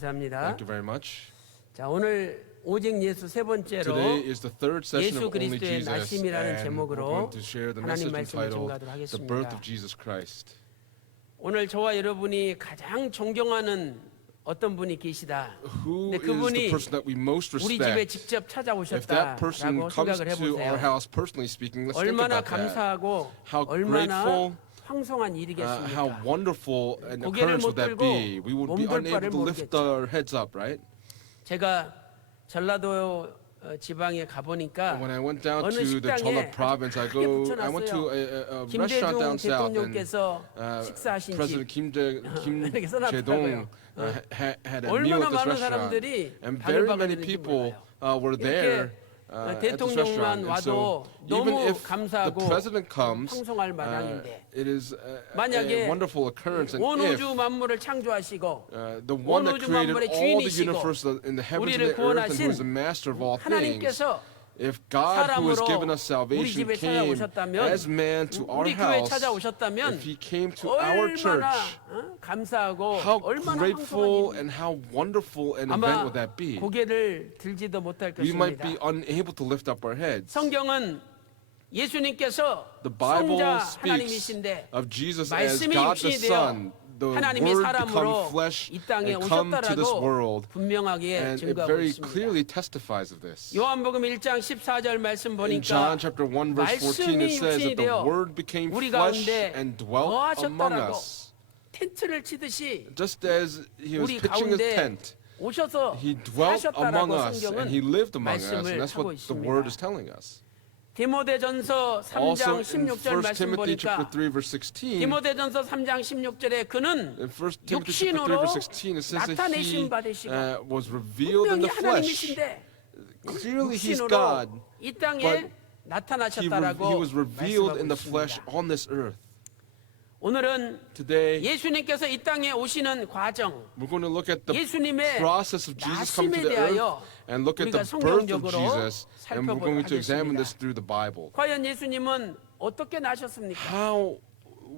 감사합니다. Thank you very much. 자, 오늘 오직 예수 세 번째로 Today is the third session 예수 of Only 그리스도의 Jesus, 나심이라는 and we're 제목으로 going to share the 하나님 message 말씀을 entitled 증거하도록 The Birth 하겠습니다. of Jesus Christ. 오늘 저와 여러분이 가장 존경하는 어떤 분이 계시다. Who 근데 is the 그분이 person that we most 우리 집에 respect? 직접 If that person 찾아오셨다라고 comes 생각을 to our 해보세요. house, personally speaking, let's think 얼마나 about that. 감사하고 How 얼마나 grateful, 황송한 how 일이겠습니까? wonderful an 고개를 occurrence 못 would that 들고 be? We would be 몸둘 unable 바를 to lift 모르겠죠. our heads up, right? 제가 전라도 지방에 가보니까 When I went down 어느 to the 식당에 Jeolla province, I went to a restaurant down 김대중 south, and 대통령께서 식사하신 President 집 Kim 이렇게 Jae-dong 써놨더라고요. had a meal 얼마나 at this 많은 restaurant, 사람들이 and very many 바글바글했는지 people 몰라요. were there 이렇게 at this 대통령만 restaurant. And so, 와도 even 너무 if the 감사하고 president comes, 황송할 마당인데 it is 만약에 a wonderful occurrence. And 온 if 우주 만물을 창조하시고 the one 온 that 우주 created 만물의 all the 주인이시고 universe in the heavens and 우리를 the earth, and who is the 구원하신 master of all things, 하나님께서 if God, who has 사람으로 given us 우리 salvation, 집에 came 찾아오셨다면, as man to our 우리 교회에 house, 찾아오셨다면 if He came to our church, 얼마나 감사하고 how 얼마나 grateful 황송한 and how wonderful an event 아마 would that be? 고개를 들지도 못할 We might 것입니다. be unable to lift up our heads. 성경은 예수님께서 The Bible 성자 speaks 하나님이신데 of Jesus as 말씀이 God the 육신이 되어 Son, the 하나님의 Word 사람으로 become flesh 이 땅에 and come to this 오셨다라고 world, 분명하게 and it 증거하고 very 있습니다. clearly testifies of this. 요한복음 1장 14절 말씀 In 보니까 John chapter 1 verse 14 it 말씀이 says 육신이 that the 되어 Word became 우리 flesh 가운데 and dwelt among 거하셨다라고 us. 텐트를 치듯이 Just as He was 우리 pitching His 가운데 tent, 오셔서 He dwelt among 사셨다라고 us and 성경은 He lived among us, 말씀을 and that's 하고 what the Word is 있습니다. telling us. 디모데전서 Also 3장 in 16절 1 말씀 Timothy chapter 보니까 3 verse 16, 디모데전서 3장 16절에 그는 in 1 Timothy chapter 3 육신으로 verse 16 it says that He 나타내심 받으시고 was revealed in 분명히 the flesh. 하나님이신데 Clearly He's 육신으로 God, 이 땅에 but He 나타나셨다라고 was revealed in 말씀하고 the flesh 있습니다. on this earth. 오늘은 Today 예수님께서 이 땅에 오시는 과정, we're going to look at the 예수님의 process of Jesus coming to 나심에 the earth 대하여 and look at 우리가 the birth of 성경적으로 Jesus, and we're going to examine 살펴보도록 this through the Bible. 과연 예수님은 어떻게 나셨습니까? How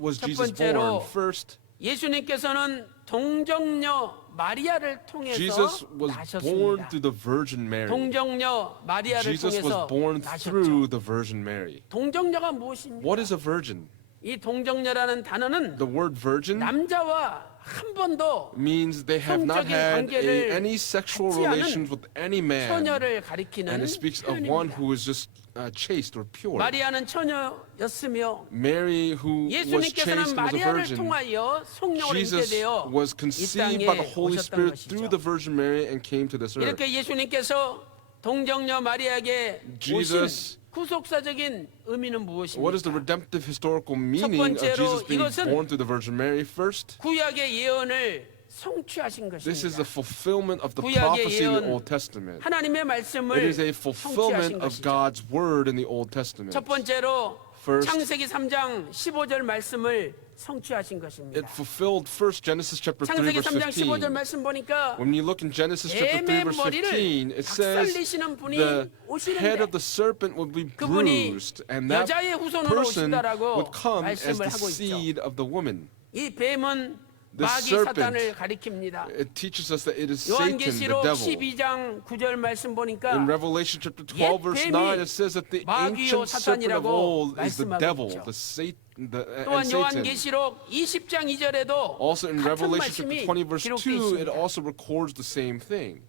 was 첫 Jesus 번째로 born? First, 예수님께서는 동정녀 마리아를 통해서 Jesus was born 나셨습니다. through the Virgin Mary. 동정녀 마리아를 Jesus was 통해서 born 나셨죠. through the Virgin Mary. 동정녀가 무엇입니까? What is a virgin? 이 동정녀라는 단어는 The word virgin 남자와 한 번도 means they have not 성적인 had 관계를 any sexual 갖지 않은 relations with any man. 처녀를 가리키는 And it speaks of one 표현입니다. who is just chaste or pure. 마리아는 처녀였으며 Mary, who was 예수님께서는 chaste and was a 마리아를 virgin. 통하여 성령으로 Jesus 잉태되어 was 이 conceived 땅에 by the Holy 오셨던 Spirit through 것이죠. the Virgin Mary and came to this earth. 이렇게 예수님께서 동정녀 마리아에게 Jesus- 오신 구속사적인 의미는 What is the 무엇입니까? redemptive historical meaning of 번째로 Jesus being 이것은 born through the Virgin Mary? First, 구약의 예언을 성취하신 this is 것입니다. the fulfillment of the 구약의 prophecy in the 예언, Old Testament. 하나님의 It 말씀을 is a fulfillment 성취하신 of 것이죠. God's word in the Old Testament. 첫 번째로 First, 창세기 3장 15절 말씀을 성취하신 것입니다. it fulfilled first Genesis chapter 3 창세기 verse 3장 15절 15. 말씀 보니까 When you look in Genesis chapter 3 뱀의 verse 머리를 15, it says 박살내시는 분이 the head 오시는데 of the serpent would be 그분이 bruised, and that 여자의 후손으로 person 오신다라고 would come as 말씀을 the 하고 있죠. seed of the woman. 이 뱀은 The 마귀 serpent, 사탄을 가리킵니다. it teaches us that it is Satan, the 요한계시록 devil. 12장 9절 말씀 보니까 In Revelation chapter 12 verse 9, it says that the 마귀요, ancient serpent of 사탄이라고 old is the 말씀하고 devil, 있죠. the Satan, and 또한 Satan. 요한계시록 20장 2절에도 Also in 같은 Revelation 말씀이 chapter 20 verse 기록되어 2, it 있습니다. also records the same thing.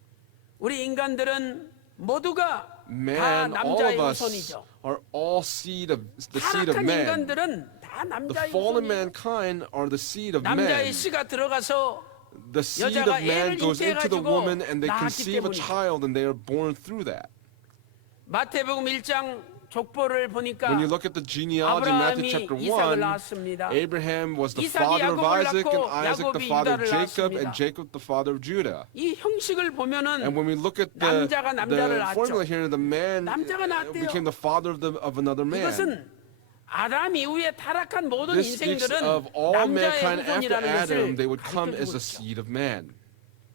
우리 인간들은 모두가 다 Man, all 남자의 of us 후손이죠. are all the seed of 타락한 man. 인간들은 다 The 남자의 fallen 후손이에요. mankind are the seed of 남자의 man. 씨가 들어가서 The seed of 여자가 man 애를 goes into the 잉태해가지고 woman and they 낳았기 conceive a 때문이죠. child and they are born through that. 마태복음 1장 족보를 보니까 When you look at the genealogy in Matthew 아브라함이 chapter 이삭을 1, 낳았습니다. Abraham was the 이삭이 father of 야곱을 Isaac, and 낳고 Isaac the 야곱이 father of 유다를 Jacob, 낳았습니다. and Jacob the father of Judah. 이 형식을 보면은 And when we look at the 남자가 남자를 낳았죠. formula here, the man 남자가 낳았대요. became the father of another man. 이것은 아담 이후에 타락한 모든 This speaks 인생들은 of all 남자의 mankind after 후손이라는 Adam, 것을 they would come as 가르쳐주고 a 있죠. seed of man.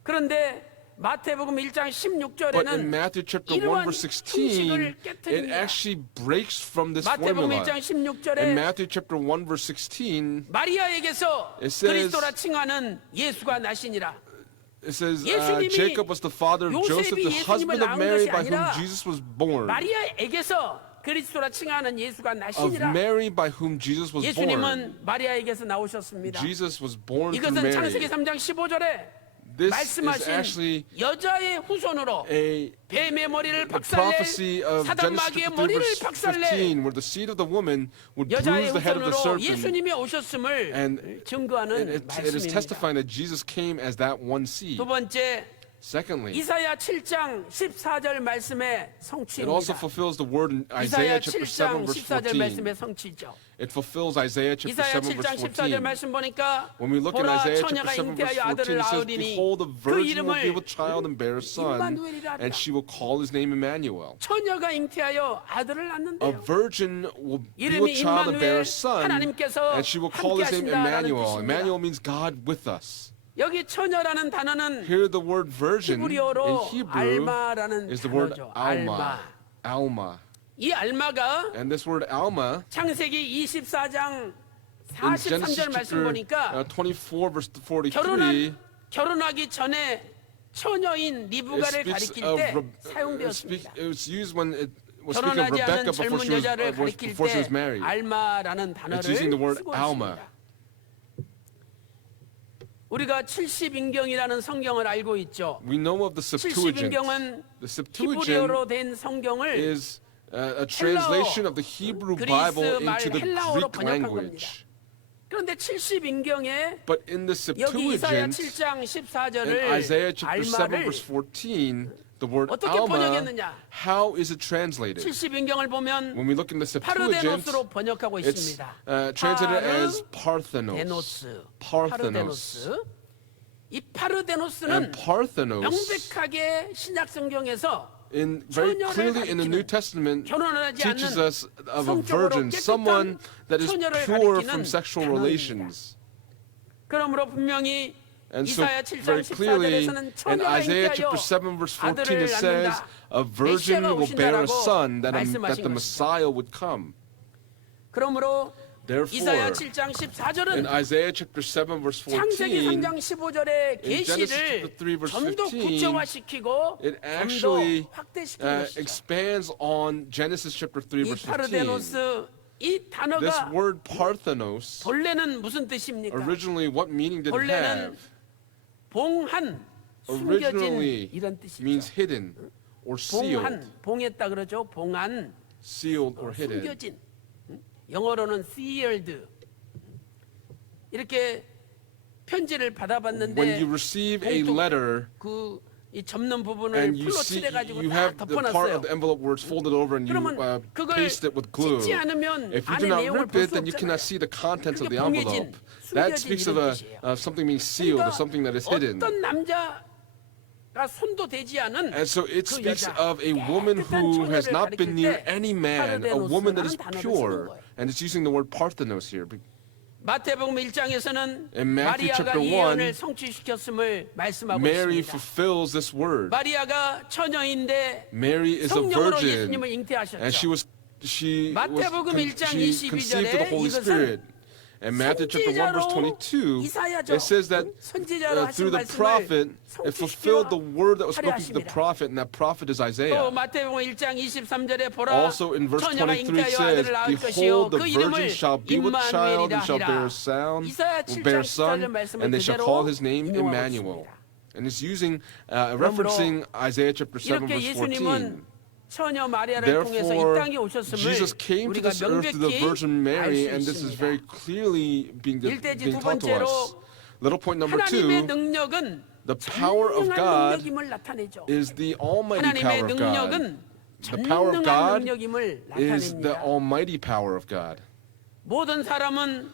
그런데 마태복음 1장 But in 16절에는 Matthew chapter 1 이러한 verse 16, 형식을 it 깨뜨립니다. actually breaks from this 마태복음 formula. 1장 In 16절에 Matthew chapter 1 verse 16, 마리아에게서 It says- 그리스도라 칭하는 예수가 나시니라. It says 예수님이 Jacob was the father of Joseph, 요셉이 the 예수님을 husband of 낳은 Mary 것이 by whom 아니라 Jesus was born. 마리아에게서 그리스도라 칭하는 예수가 Of 나시니라. Mary by whom Jesus was born. 예수님은 마리아에게서 나오셨습니다. Jesus was born through 이것은 Mary. 창세기 3장 15절에 This is 말씀하신 actually 여자의 후손으로 a 뱀의 머리를 prophecy 박살낼 of 사단 Genesis 마귀의 53 머리를 verse 박살낼 15 where the seed of the woman would 여자의 bruise the head of the 후손으로 serpent. 예수님이 오셨음을 And 증거하는 it is 말씀입니다. testifying that Jesus came as that one seed. 두 번째 Secondly, 이사야 7장 14절 말씀의 it also 성취입니다. fulfills the word in 이사야 Isaiah chapter 7 7장 verse 14절 14. 말씀의 성취죠. It fulfills Isaiah chapter 이사야 7 7장 verse 14절 14. 말씀 보니까 When we look in 보라 Isaiah 처녀가 chapter 7 verse 잉태하여 14, 아들을 it says, 낳으리니 Behold, the 그 virgin will be 이름을 with child and bear a son, 임마누엘이라 and she will call his name Emmanuel. 처녀가 잉태하여 아들을 A 낳는데요. virgin will be 이름이 with child and bear 임마누엘, a son, 하나님께서 and she will call his name 함께하신다라는 Emmanuel. 뜻입니다. Emmanuel means God with us. 여기 처녀라는 단어는 Here the word virgin in 히브리어로 Hebrew 알마라는 is the word 단어죠. alma. 알마. Alma. 이 알마가 And this word alma 창세기 24장 in Genesis 43절 말씀 chapter 보니까 24 verse 43 결혼하기 전에 처녀인 it 리브가를 speaks 가리킬 of 때 사용되었습니다. it was used when it was speaking of 결혼하지 않은 Rebecca before 젊은 she was, 여자를 가리킬 before she was 때 married. 알마라는 단어를 It's using the word 쓰고 alma. 있습니다. 우리가 70인경이라는 성경을 알고 있죠. We know of the Septuagint. 70인경은 The Septuagint 히브리어로 된 성경을 is a translation of the Hebrew Bible 그리스 말 into the 헬라어로 Greek 번역한 language. 그런데 70인경에 But in the 여기 이사야 Septuagint, 7장 in 14절을 Isaiah chapter 7 알마를 verse 14, the word 어떻게 alma, 번역했느냐? how is it translated? 70인경을 보면 When we look in the Septuagint, 파르데노스로 번역하고 it's 있습니다. translated as Parthenos. 데노스. Parthenos. 이 파르데노스는 And Parthenos, 명백하게 신약 성경에서 in very 처녀를 clearly in the New 가리키는, Testament, 결혼하지 teaches 않는 us of a 성적으로 virgin, 깨끗한 someone that is 처녀를 pure 가리키는 from sexual 단어입니다. relations. 그러므로 분명히 And so 이사야 7장 very clearly 14절에서는 in 처녀가 Isaiah 잉태하여 chapter 7 verse 14 아들을 it says 낳는다. a virgin 메시아가 will bear a 오신다라고 son that 말씀하신 the 것이죠. Messiah would come. 그러므로 이사야 Therefore, 7장 in 14절은 Isaiah chapter 7 verse 창세기 14 3장 15절의 in Genesis 계시를 chapter 3 verse 좀 더 15, 구체화시키고 it 좀 더 actually 확대시키는 것이죠. expands on Genesis chapter 3 이 verse 15. 파르데노스 이 This 단어가 word Parthenos, 본래는 무슨 뜻입니까? originally what meaning did it 본래는 have? 봉한, 숨겨진 Originally 이런 뜻이죠. means hidden or sealed. 봉한, 봉했다 그러죠. 봉한, Sealed or hidden. 숨겨진. 영어로는 sealed. 이렇게 편지를 When 받아봤는데 you receive a letter 이 접는 부분을 and you 풀로 see 칠해가지고 you 딱 have the part 덮어놨어요. of the envelope where it's folded over and you 그러면 그걸 paste it with glue. 찢지 않으면 If you 안에 do not 내용을 rip 볼 it, 수 then you cannot 없잖아요. see the contents of 그게 the 봉해진, envelope. That 숨겨진 speaks 이런 of 뜻이에요. something being sealed or something that is hidden. 어떤 남자가 손도 대지 않은 And so it 그 speaks 여자, of a woman 깨끗한 who has 처녀를 not been near 가리킬 때 any man, a woman that is 파르데노스라는 단어를 쓰는 pure. 거예요. And it's using the word Parthenos here. 마태복음 1장에서는 In Matthew 마리아가 chapter 이 1, 예언을 성취시켰음을 말씀하고 Mary 있습니다. fulfills this word. 마리아가 처녀인데 Mary is a 성령으로 virgin, 예수님을 and 잉태하셨죠. she 마태복음 1장 she conceived of the Holy 22절에 Spirit. And Matthew chapter 1 verse 22, 이사야죠. it says that 선지자로 하신 through the 말씀을 prophet, it fulfilled the word that was spoken to the 하려 하십니다. prophet, and that prophet is 또 Isaiah. 마태복음 1장 23절에 보라 Also in verse 처녀가 23 잉태하여 says, 아들을 낳을 것이요 Behold, the 그 이름을 virgin shall be with child and 임마누엘이라 shall bear 하리라. a son, 이사야 will bear a 7장 son, 14절 말씀을 and they shall 그대로 call his name 인용하고 Emmanuel. 있습니다. And it's using, referencing Isaiah chapter 7 이렇게 verse 14. 예수님은 처녀 마리아를 통해서 이 Therefore, 땅에 오셨음을 Jesus came to 우리가 this earth through the 명백히 Virgin Mary, 알 and 수 this is 있습니다. very clearly being 일대지 두 taught to 번째로 us. Little point number 하나님의 2, 능력은 the power of 전능한 God 능력임을 나타내죠. is the almighty 하나님의 power of God. 능력은 The power of 전능한 God 능력임을 is the 나타냅니다. almighty power of God. 모든 사람은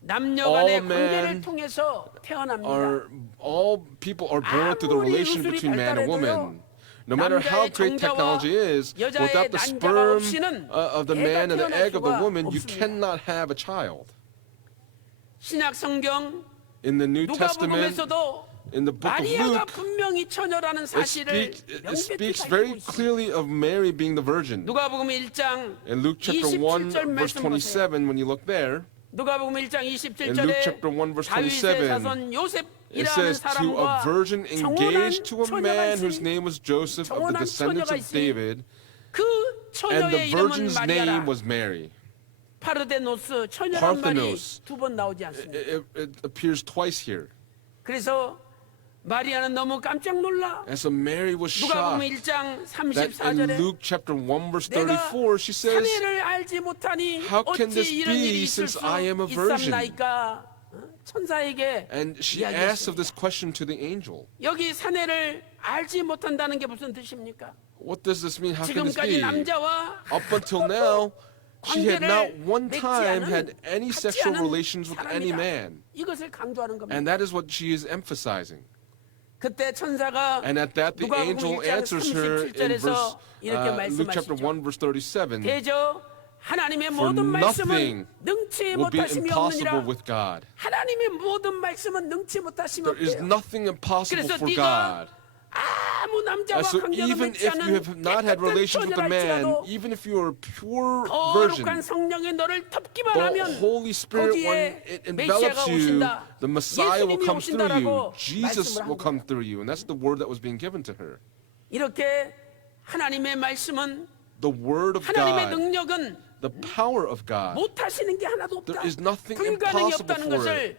남녀간의 All 관계를 men 통해서 태어납니다. All people are born through the 아무리 relation 의술이 between man and woman. 발달해도요, No matter how 남자의 great 정자와 technology is, 여자의 without the 난자가 sperm 없이는 of the 애가 man and the 태어날 egg of the 수가 woman, you 없습니다. cannot have a child. 신약 성경 In the New Testament, 누가복음에서도 in the book of 마리아가 Luke, 분명히 처녀라는 it 사실을 speaks 명백히 very 밝히고 있습니다. clearly of Mary being the virgin. 누가복음 1장 In Luke chapter 1, 27절 verse 말씀 보세요. 27, when you look there, 누가복음 1장 in Luke 27절에 chapter 1, verse 다윗의 27, 자손 요셉 It 일하는 says to a 사람과 virgin engaged to a 청혼한 man 처녀가 whose 있으니 name was Joseph of the 청혼한 descendants 처녀가 of 있으니 David, 그 and the 처녀의 이름은 virgin's name 마리아라. was Mary. 파르데노스 처녀란 말이 Parthenos. 두 번 나오지 않습니다. It appears twice here. 그래서 마리아는 너무 깜짝 놀라. And so Mary was 누가복음 shocked 1장 that in 34절에 Luke chapter 1 verse 내가 34 she says, 사내를 알지 못하니 How can this 어찌 이런 be 일이 있을 since 수 I am a virgin? 있삼나이까? 천사에게 and she asks of 이야기했습니다. this question to the angel. 여기 사내를 알지 못한다는 게 무슨 뜻입니까? What does this mean? How can this 지금까지 be? 남자와 Up until now, she had not 관계를 one 맺지 time 않은, had any 갖지 sexual 않은 relations with any 사람이다. man. 이것을 강조하는 겁니다. And that is what she is emphasizing. 그때 천사가 And at that, the 누가복음 angel 1장 answers her in verse, 37절에서 이렇게 Luke chapter 말씀하시죠. 1, verse 37. 대저 하나님의 For 모든 nothing 말씀은 능치 will be 못하심이 impossible 없느니라. with God. 하나님의 모든 말씀은 능치 못하심이 There is 없대요. nothing impossible 그래서 for 네가 God. 아무 남자와 And so 관계를 even 맺지 if you 않은 have not had 깨끗한 relations with a man, 처녀랄지라도 even if you are a pure virgin, 거룩한 성령의 너를 덮기만 the 하면 Holy Spirit, when 거기에 it 메시아가 envelops you, 오신다. the Messiah will 예수님이 come through you. 오신다라고 Jesus 말씀을 will 한 come 거예요. through you. And that's the word that was being given to her. 이렇게 하나님의 말씀은 The word of 하나님의 God, 능력은 the power of God. 못하시는 게 하나도 없다. There is nothing 불가능이 impossible 없다는 for 것을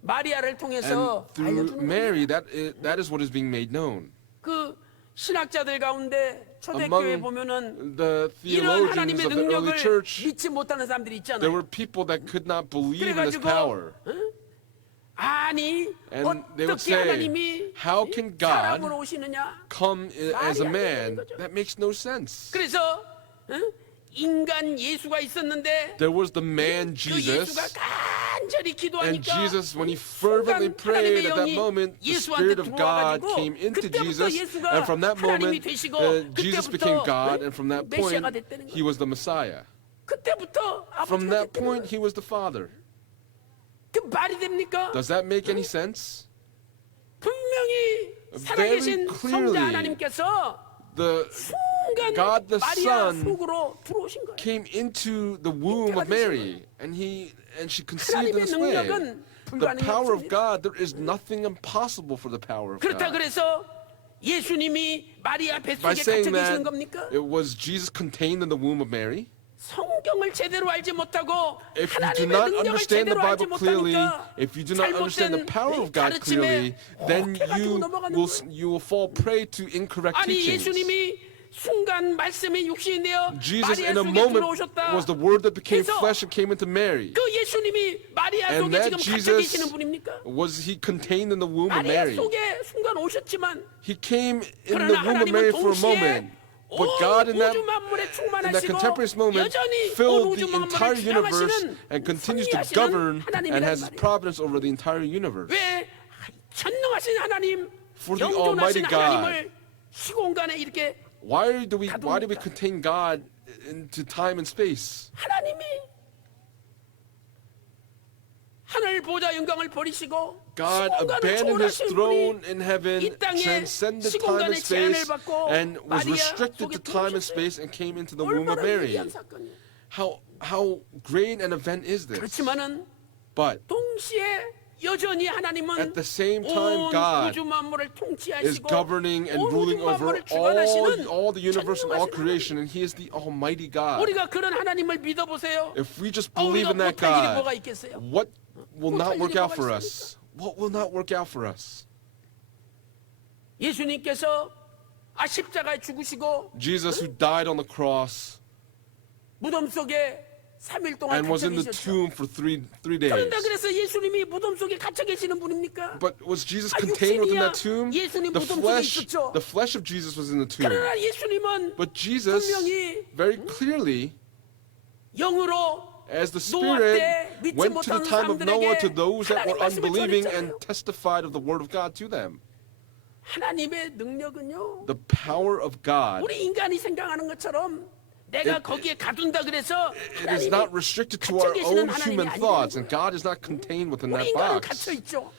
마리아를 And 통해서 through 알려주는 Mary, 겁니다. that is what is being made known. 그 신학자들 가운데 초대교회 Among 보면은 the 이런 theologians 하나님의 of the early 능력을 church, 믿지 못하는 사람들이 there were 있잖아요. people that could not believe in this 그래가지고 power. 아니 And they would 어떻게 say, 하나님이 how can God 사람으로 오시느냐? come as a 말이 안 되는 man? 거죠. That makes no sense. 그래서 인간 예수가 있었는데 There was the man 그 Jesus, 예수가 간절히 and 기도하니까 Jesus, when he fervently 순간 prayed 하나님의 at that 영이 moment, the 예수한테 Spirit of God 들어와가지고 came into 그때부터 Jesus, 예수가 and from that 하나님이 moment, 되시고 Jesus 그때부터 became God, and from that point, 메시아가 됐다는 he was the Messiah. 그때부터 From 아버지가 that 됐다는 point, 거예요. he was the Father. 그 말이 됩니까? Does that make any sense? 분명히 Very 살아계신 clearly, 성자 하나님께서 The 순간 God the 마리아 Son 속으로 들어오신 거예요. came into the womb of Mary, and she conceived in 하나님의 this way. 능력은 The 불가능이 power of 없습니다. God, there is nothing impossible for the power of 그렇다 God. 그래서 예수님이 마리아 By 뱃속에 saying 갇혀 계시는 that, 겁니까? it was Jesus contained in the womb of Mary. 성경을 제대로 알지 못하고 If you do 하나님의 not 능력을 understand the 제대로 알지 Bible clearly, 못하니까 if you do not understand the 잘못된 power of God 가르침에 clearly, then 혹해가지고 넘어가는 거예요. you will fall prey to incorrect 아니 teachings. 예수님이 순간 말씀이 육신이 되어 Jesus 마리아 in a 속에 moment 들어오셨다. was the word that became 그래서 flesh and came into Mary. 그 예수님이 마리아 And 속에 that 지금 갇혀 Jesus, 계시는 분입니까? was he contained in the womb of 마리아 Mary? 속에 순간 오셨지만 He came in 그러나 the womb of Mary 하나님은 for a moment. 동시에 But 온 God in that 우주 만물에 in that 충만하시고 contemporaneous moment 여전히 온 filled 우주 the entire 만물을 universe 주장하시는 and continues to 승리하시는 govern and 하나님이란 has his 말이에요. providence over the entire universe. 왜 전능하신 하나님, For the 영존하신 Almighty God. 하나님을 시공간에 이렇게 Why do we 가둡니까? contain God into time and space? 하나님이 하늘 보좌 영광을 버리시고 God 시공간을 abandoned his 초월하신 throne 분이 in heaven, 이 땅에 transcended time 시공간의 and 제한을 space, 받고 and was 마리아 restricted 속에 to time and 들어오셨어요. space and came into the womb of 얼마나 Mary. 위대한 사건이에요. How great an event is this? 그렇지만은 But 동시에 여전히 하나님은 at the same time, 온 God 우주 만물을 is 통치하시고 governing and 온 ruling 우주 over 만물을 주관하시는 all the universe and all 전능하신 creation, and He is the Almighty God. 우리가 그런 하나님을 믿어보세요. If we just believe 우리가 in that 못할 일이 God, 뭐가 있겠어요? what will not work out for 뭐가 us? What will not work out for us? 예수님께서 십자가에 죽으시고 Jesus, who died on the cross 무덤 속에 3일 동안 and was 갇혀 in the 계셨죠. tomb for three days. 그런데 그래서 예수님이 무덤 속에 갇혀 계시는 분입니까? But was Jesus 아, contained within 육신이야. that tomb? 예수님 The 무덤 속에 flesh, 있었죠. the flesh of Jesus was in the tomb. 그러나 예수님은 But Jesus, 분명히 very clearly, 영으로 as the 노아 Spirit 때 믿지 went to the 못하는 time of Noah to 사람들에게 those that were 하나님 말씀을 unbelieving 전했잖아요. and testified of the word of God to them. 하나님의 능력은요. The power of God, 우리 인간이 생각하는 것처럼 내가 It- 거기에 가둔다 그래서 it is not restricted to our own human thoughts, and God is not contained within 우리 that 인간은 box. 갇혀 있죠.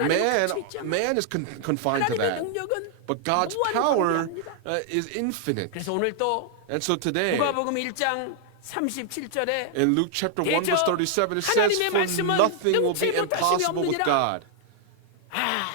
Man is confined to 하나님의 that. 능력은 But God's 무한한 power 관계합니다. is infinite. 그래서 오늘 또 And so today, 누가복음 1장 37절에 in Luke chapter 1 verse 37, it says, 하나님의 "For 말씀은 nothing will be 능치 못하심이 impossible with 없느니라." God."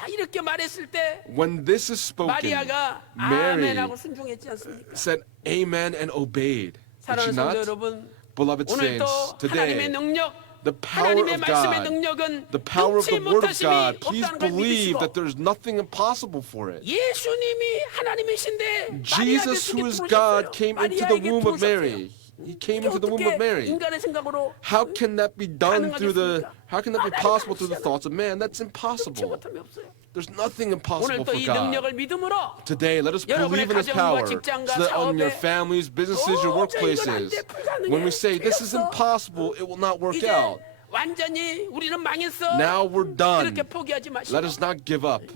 이렇게 말했을 때 When this is spoken, 마리아가 Mary 아멘하고 순종했지 않습니까? said amen and obeyed. Did she 사랑하는 성도 not? 여러분, Beloved 오늘도 saints, 하나님의 today, 능력, the power 하나님의 of 말씀의 God, 능력은 the power of 능치 the Word of 못하심이 God, please 없다는 걸 believe 믿으시고 that there's nothing impossible for it. 예수님이 하나님이신데 Jesus, who is God, came into the womb of Mary. He came into the womb of Mary. 인간의 생각으로 How can that be done through the? 가능하겠습니까? How can that be possible through the thoughts of man? That's 능치 impossible. 못함이 없어요. There's nothing impossible 오늘 또 for 이 God. 능력을 믿음으로 Today, let us 여러분의 believe in His 가정과 power, 직장과 so that on your 사업에 families, businesses, your 도저히 이건 안 workplaces, 돼, 불가능해, when we say this is 틀렸어. impossible, it will not work 이제 out. 완전히 우리는 망했어. Now we're done. 그렇게 포기하지 마시고 Let us not give up.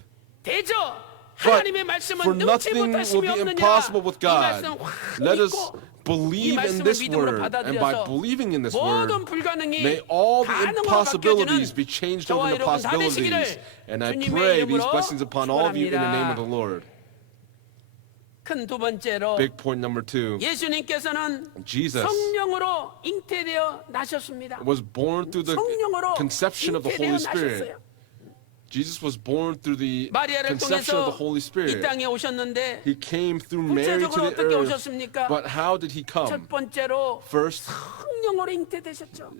대저 But 하나님의 말씀은 for 능치 nothing will 못하심이 be 없느냐. impossible with 이 God. 말씀 확 Let us 믿고 believe in this word, and by believing in this word, 모든 불가능이 may all the 가능으로 impossibilities 바뀌어지는 be changed 저와 over to 여러분 다 possibilities. 되시기를 And I 주님의 pray these 이름으로 blessings upon all of you in the name of the 축원합니다. Lord. 큰 두 번째로 Big point number 2. 예수님께서는 Jesus 성령으로 잉태되어 나셨습니다. was born through the 성령으로 conception of the 잉태되어 Holy Spirit. 나셨어요. Jesus was born through the 마리아를 conception of 통해서 the Holy 이 Spirit. 땅에 오셨는데 He came through Mary to 구체적으로 the 어떻게 earth. 오셨습니까? But how did he come? 첫 번째로 First, 성령으로 잉태되셨죠.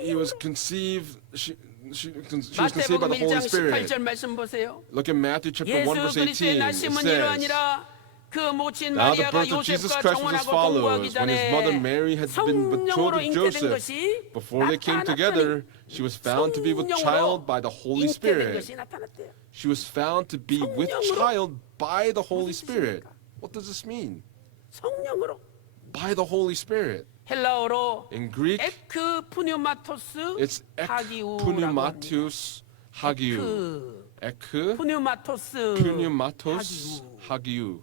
he was conceived. She was conceived by 마태복음 the Holy 1장 Spirit. 18절 말씀 보세요. Look at Matthew chapter 1 예수 verse 그리스도의 18. It 나심은 says, 이러하니라 그 모친 Now the 마리아가 birth of Jesus 요셉과 Christ was as 정혼하고 공부하기 follows. When his mother 전에 Mary had been 성령으로 betrothed to 잉태된 Joseph, 것이 before they came 나타났더니 together, she was found to be with child by the Holy 잉태된 Spirit. 것이 나타났대요. She was found to be with 성령으로. child by the Holy 무슨 Spirit. 뜻입니까? What does this mean? 성령으로 By the Holy Spirit. 헬라어로 In Greek, 에크 푸뉴마토스 it's 하기우라고 합니다. ekpneumatios hagiou. Ek 푸뉴마토스 pneumatos hagiou.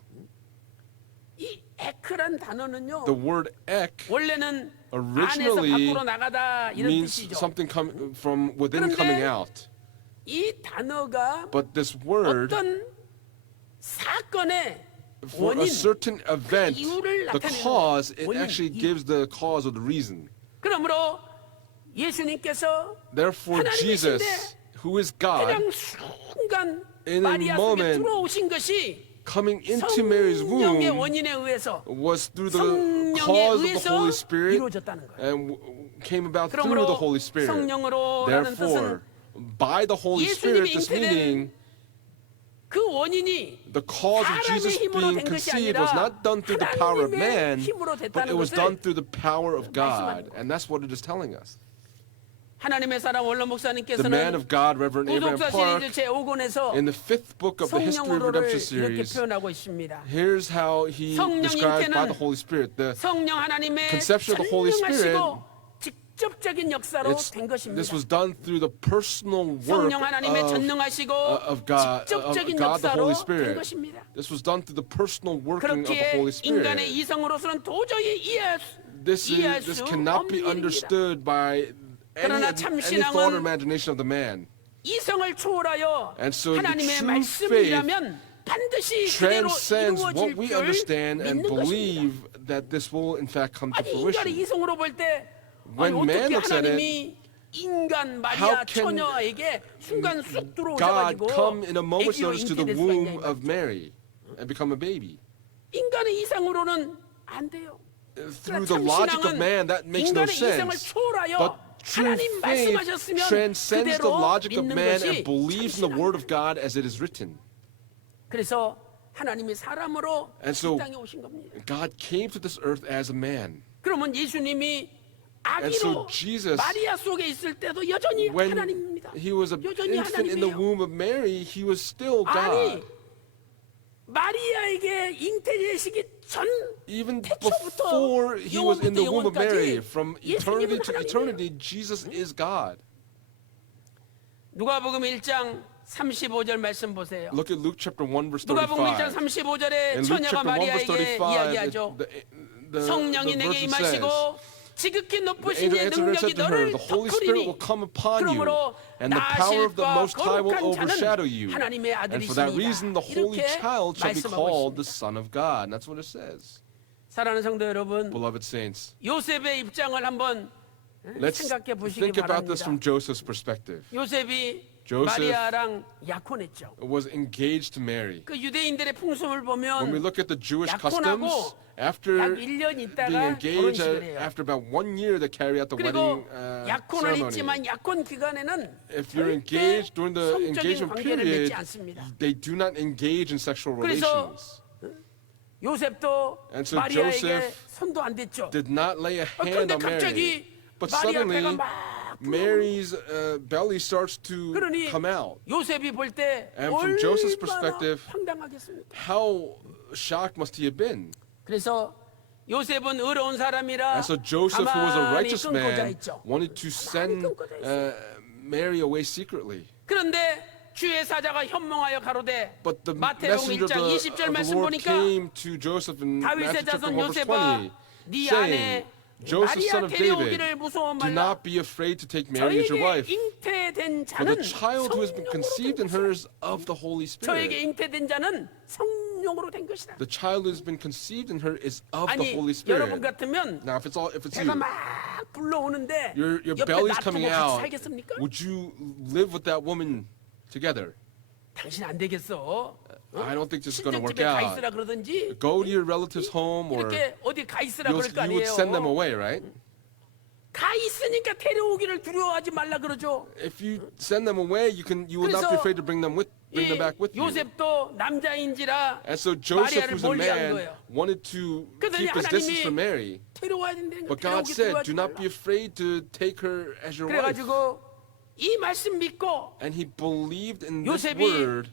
이 에크란 단어는요. The word ek 원래는 안에서 originally 밖으로 나가다 이런 means 뜻이죠. something from within coming out. 이 단어가 But this word, 어떤 사건의 for 원인, a certain event, 이유를 the 나타내는 cause, 거예요. it actually 원인, gives the cause or the reason. 그러므로 예수님께서 Therefore, Jesus, who is God, 그냥 순간 in a 마리아 속에 moment, 들어오신 것이 coming into Mary's 성령의 womb 원인에 의해서 was through the 성령에 cause of the 의해서 Holy Spirit 이루어졌다는 거예요. and came about through 그러므로 the Holy Spirit. 성령으로라는 Therefore, by the Holy 예수님이 Spirit, this 잉태된 meaning 그 원인이 the cause of Jesus 사람의 힘으로 being 된 것이 conceived was 아니라 not done through the power of man, 하나님의 힘으로 but 됐다는 it was 것을 done through the power of 말씀하는 God. And that's what it is telling us. 하나님의 사랑 원로 The man 목사님께서는 of God, Reverend Abraham 구속사 Park, 시리즈 제5권에서 in the 5th book of the History of 성령으로를 Redemption 이렇게 series, 표현하고 있습니다. here's how he 성령 describes by 잉태는 the Holy Spirit the 성령 하나님의 conception of the Holy Spirit. 전능하시고 직접적인 역사로 된 것입니다. this was done through the personal work 성령 하나님의 전능하시고 of God, 직접적인 God the 역사로 Holy 된 Spirit. 것입니다. This was done through the personal working of the 그렇기에 Holy 인간의 Spirit. 이성으로서는 도저히 이해할 This 수 cannot be 없는 일입니다. understood by 그러나 any 참신앙은 thought or imagination of the man. 이성을 초월하여 And so the 하나님의 true 말씀이라면 반드시 그대로 Transcends what 이루어질 we 줄 understand and 믿는 것입니다. believe that this will in fact come to 아니 인간의 fruition. 이성으로 볼 때 When 어떻게 man looks at it, 하나님이 인간 how 마리아 can 처녀에게 순간 쑥 God 들어오셔가지고 come in a moment's 애기로 notice to the 잉태될 수가 womb 있냐 of Mary and become a baby? 인간의 이성으로는 안 돼요. Through the logic of man, that makes no 인간의 이성을 sense. 초월하여 But true 하나님 faith 말씀하셨으면 transcends the 그대로 logic of 믿는 man 것이 and believes in the 참신앙이에요. word of God as it is written. 그래서 하나님이 사람으로 And so- 이 땅에 오신 겁니다. God came to this earth as a man. 그러면 예수님이 And so 아기로 Jesus, 마리아 속에 있을 때도 여전히 when 하나님입니다. he was an 여전히 infant in the 하나님이에요. womb of Mary, he was still 아니 God. 마리아에게 잉태되시기 전 Even 태초부터 before he was in the 영원부터 womb of Mary, 영원까지 from 예수님은 eternity to 하나님이에요. eternity, Jesus is God. 누가복음 1장 35절 말씀 보세요. Look at Luke chapter 1 verse 누가복음 1장 35. 35절에 In Luke 처녀가 chapter 1 verse 마리아에게 35, 이야기하죠. the 성령이 내게 verse says, 임하시고 지극히 the 높으신 angel 이의 answered and 능력이 said to her, 너를 the Holy Spirit will 덮으리니 come upon you, 그러므로 and the power of the 나실과 Most High will 거룩한 overshadow 자는 you. 하나님의 And for that reason, the 아들이시니라. Holy 이렇게 Child shall be 말씀하고 called the 있습니다. Son of God. And that's what it says. 사랑하는 성도 여러분, Beloved saints, 요셉의 입장을 한번 let's 생각해 보시기 think about this 바랍니다. from Joseph's perspective. 요셉이 Joseph 마리아랑 약혼했죠. was engaged to Mary. 그 유대인들의 풍습을 When we 보면 look at the Jewish 약혼하고 customs, after 약 1년 being 있다가 engaged, 결혼식을 해요. after about 1 year, they carry out the 그리고 wedding 약혼을 ceremony. 했지만 약혼 기간에는 If you're 절대 engaged during the 성적인 engagement 관계를 period, 맺지 않습니다. they do not engage in sexual 그래서 relations. 요셉도 And so 마리아에게 Joseph 손도 안 댔죠. Did not lay a hand 그런데 on Mary. 갑자기 But 마리아 suddenly, 배가 막 Mary's belly starts to 그러니 come out. 요셉이 볼 때 And from Joseph's 얼마나 perspective, 황당하겠습니까? How shocked must he have been? 그래서 요셉은 의로운 사람이라 And so Joseph, who was a 가만히 righteous 끊고자 man, 했죠. wanted to send Mary away secretly. 그런데 주의 사자가 현몽하여 가로되 But the 마태복음 messenger 1장 20절 of the 말씀 Lord 보니까 came to Joseph in 다윗의 Matthew chapter 자손 1 verse 요셉아 20, 네 saying, 아내 Joseph, son 마리아 of David, 데려오기를 무서워 do 말라. not be afraid to take Mary as your 저에게 wife. 잉태된 For the 자는 child who has been 성령으로 conceived 된 in her 것이다. is of the Holy 저에게 Spirit. 잉태된 자는 성령으로 된 것이다. The child who has been conceived in her is of the 아니 Holy 여러분 Spirit. 같으면 Now, if it's 배가 you, 막 불러오는데 your 옆에 belly's 놔두고 coming 같이 out, 살겠습니까? would you live with that woman together? 당신 안 되겠어. I don't think this is going to work 친정집에 가 out. 있으라 그러든지 Go to your relative's home, or 이렇게 어디 가 있으라 you 그럴 거 would 아니에요. send them away, right? 가 있으니까 데려오기를 두려워하지 말라 그러죠. If you send them away, you will not be 그래서 afraid to bring them 이 back with you. 요셉도 남자인지라 And so Joseph, 마리아를 who's a 멀리한 man, 거예요. wanted to 그러더니 keep his distance from 하나님이 Mary. 데려와야 된다는 거 But God 데려오기 said, 두려워하지 do not 말라. be afraid to take her as your wife. 그래가지고 이 말씀 믿고 And he believed in this 요셉이 word.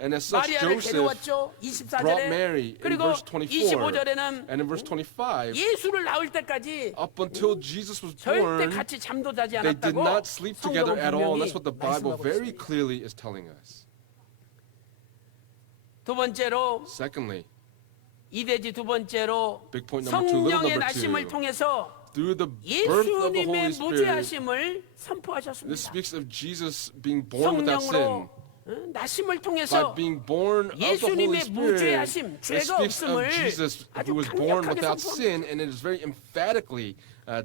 And as such, 마리아를 Joseph 데려왔죠. brought 24절에 Mary in 그리고 verse 24. 25절에는 And in verse 25, 예수를 낳을 때까지 up until Jesus was 절대 born, 같이 잠도 자지 they did 않았다고 not sleep together 성경은 at all. 분명히 And that's what the Bible 말씀하고 very 있습니다. clearly is telling us. 두 번째로 Secondly, 이대지 두 번째로 big point number two, little 성령의 number 나심을 two. 통해서 Through the birth of the Holy 예수님의 Spirit, 무죄하심을 this 선포하셨습니다. speaks of Jesus being born without sin. 성령으로 나심을 By 통해서 being born of the Holy 예수님의 Spirit, 무죄하심, it 죄가 speaks of 없음을 Jesus 아주 who was born 강력하게 without 선포합니다. sin, and it is very emphatically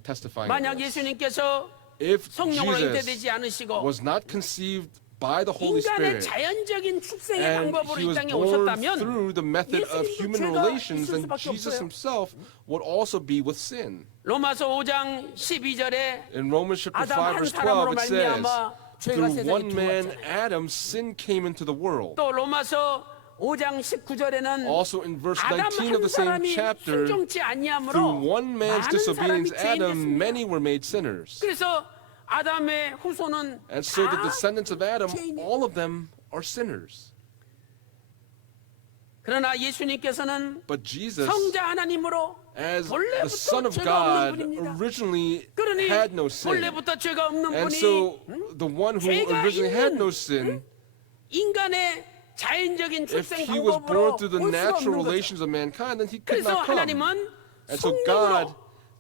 testifying of 만약 this. 예수님께서 If 성령으로 Jesus 잉태되지 않으시고 was not conceived by the Holy 인간의 Spirit, 자연적인 축생의 and 방법으로 he 이 was 땅에 born 오셨다면 through the method of 예수님도 human 죄가 relations, 있을 then 수밖에 Jesus 없어요. himself would also be with sin. 로마서 5장 12절에 In Romans chapter 아담 5, 한 verse 사람으로 12, it says, 말미암아 죄가 through 세상에 one man, 들어왔잖아요. Adam, sin came into the world. 또 로마서 5장 19절에는 Also in verse 아담 19 of 한 the same 사람이 chapter, 순종치 아니함으로 through one man's 많은 disobedience, 사람이 죄인 Adam, 됐습니다. many were made sinners. 그래서 아담의 후손은 And so the 다 descendants of Adam, 죄인이에요. all of them are sinners. 그러나 예수님께서는 But Jesus, 성자 하나님으로 as the Son 원래부터 of 죄가 God, 없는 분입니다. originally 그러니 had no sin. 원래부터 죄가 없는 And 분이 so the one who 죄가 originally had 있는, no sin, 인간의 자연적인 if 출생 he was 방법으로 born through the 올 수가 natural 없는 거죠. relations of mankind, then he could 그래서 not come. 하나님은 And so God, 성령으로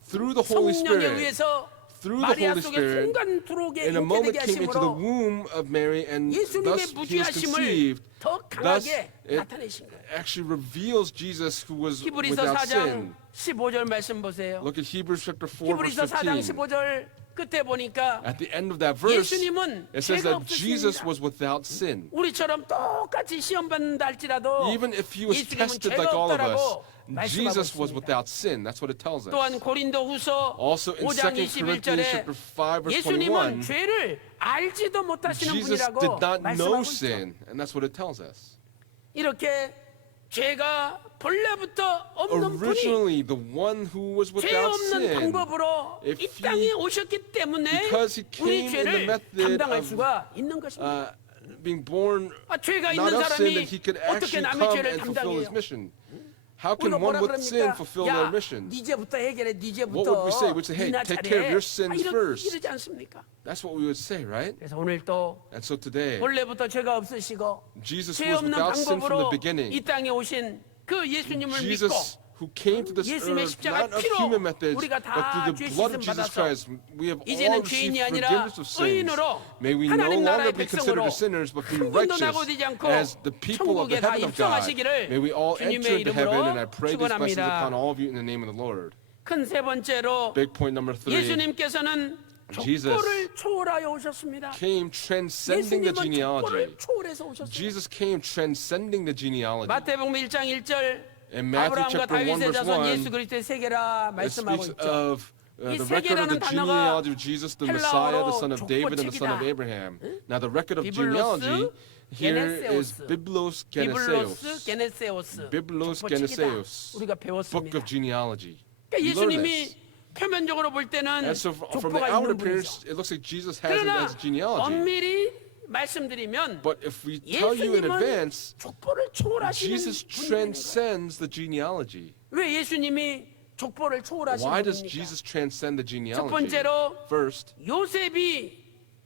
through the Holy 성령에 Spirit, 의해서 through the 마리아 Holy 속에 Spirit, 순간 들어오게 in a moment 잉태되게 came into the 하심으로 womb of Mary, and 예수님의 thus he was 무죄하심을 conceived. 더 Thus, 강하게 it 나타내신 거예요. actually reveals Jesus who was 히브리서 without 4장 sin. 15절 말씀 보세요. Look at Hebrews chapter 4, verse 히브리서 4장 15. 15절 끝에 보니까 At the end of that verse, 예수님은 it says 죄가 that Jesus 없으십니다. was without sin. 우리처럼 똑같이 시험 받는다 할지라도 Even if he was 예수님은 tested 죄가 like all of us, 없다라고 말씀하고 Jesus was 있습니다. without sin. That's what it tells us. 또한 고린도후서 Also in 5장 2 Corinthians 21절에 chapter 5, verse 예수님은 21, 죄를 알지도 못하시는 Jesus 분이라고 did not know 말씀하고 있죠. sin. And that's what it tells us. 이렇게 죄가 본래부터 없는 분이 Originally, the one who was 죄 without 없는 sin, 방법으로 if 이 he- 땅에 오셨기 때문에 because he 우리 came in the 죄를 method 감당할 of, 수가 있는 것입니다. being born 죄가 not 있는 of sin, 사람이 that he could 어떻게 actually 남의 come 죄를 and fulfill his 담당해요? mission. How 우리가 can one 뭐라 with sin 그럽니까? fulfill 야, their mission? 네 죄부터 해결해. 네 죄부터. What would we say? We'd say, hey, 네나 take 잘해. care of your sins first. 이러지 않습니까? That's what we would say, right? 그래서 오늘 또 And so today, 본래부터 죄가 없으시고 Jesus 죄 was 없는 without sin from the 방법으로 이 beginning. 땅에 오신 그 예수님을 믿고 Jesus who came to this 예수님의 earth 십자가 not of 피로 human methods, 우리가 but 다 through 죄 the blood 씻음 of Jesus 받아서 Christ, we have all 이제는 received 죄인이 아니라 forgiveness of sins. 의인으로 May we no 하나님 나라의 longer be considered 백성으로 as sinners, but be 한 번도 righteous 낙오되지 않고 as the people of the 천국에 다 heaven of God. 입성하시기를 May we all enter 주님의 into heaven, and I 이름으로 pray these blessings 축원합니다. upon all of you in the name of the Lord. 큰 세 번째로 Big point number 3. 예수님께서는 Jesus 족보를 초월하여 오셨습니다. came transcending the 예수님은 genealogy. 족보를 초월해서 오셨습니다. Jesus came transcending the genealogy. 마태복음 1장 1절 In Matthew 아브라함과 chapter 1 다윗의 verse 자손 1, 예수 그리스도의 세계라 it 말씀하고 speaks 있죠. of 이 the record of the 세계라는 단어가 genealogy of Jesus, the Messiah, the son of David, and the son of 족보책이다. Abraham. Now the record of 비블로스, genealogy here is 게네세오스. Biblos 비블로스 Geneseos, 게네세오스 Biblos 족보책이다. Geneseos, 우리가 book 배웠습니다. of genealogy. 그러니까 We learn 예수님이 this. 표면적으로 볼 때는 And so from the 족보가 outward 있는 appearance, 분이죠. it looks like Jesus has it 그러나 as a genealogy. 엄밀히 말씀드리면 But if we tell you in 예수님은 advance, 족보를 초월하시는 Jesus 분이라는 거예요. transcends the genealogy. 왜 예수님이 족보를 초월하시는 Why does 분입니까? Jesus transcend the 첫 genealogy? 번째로 First, 요셉이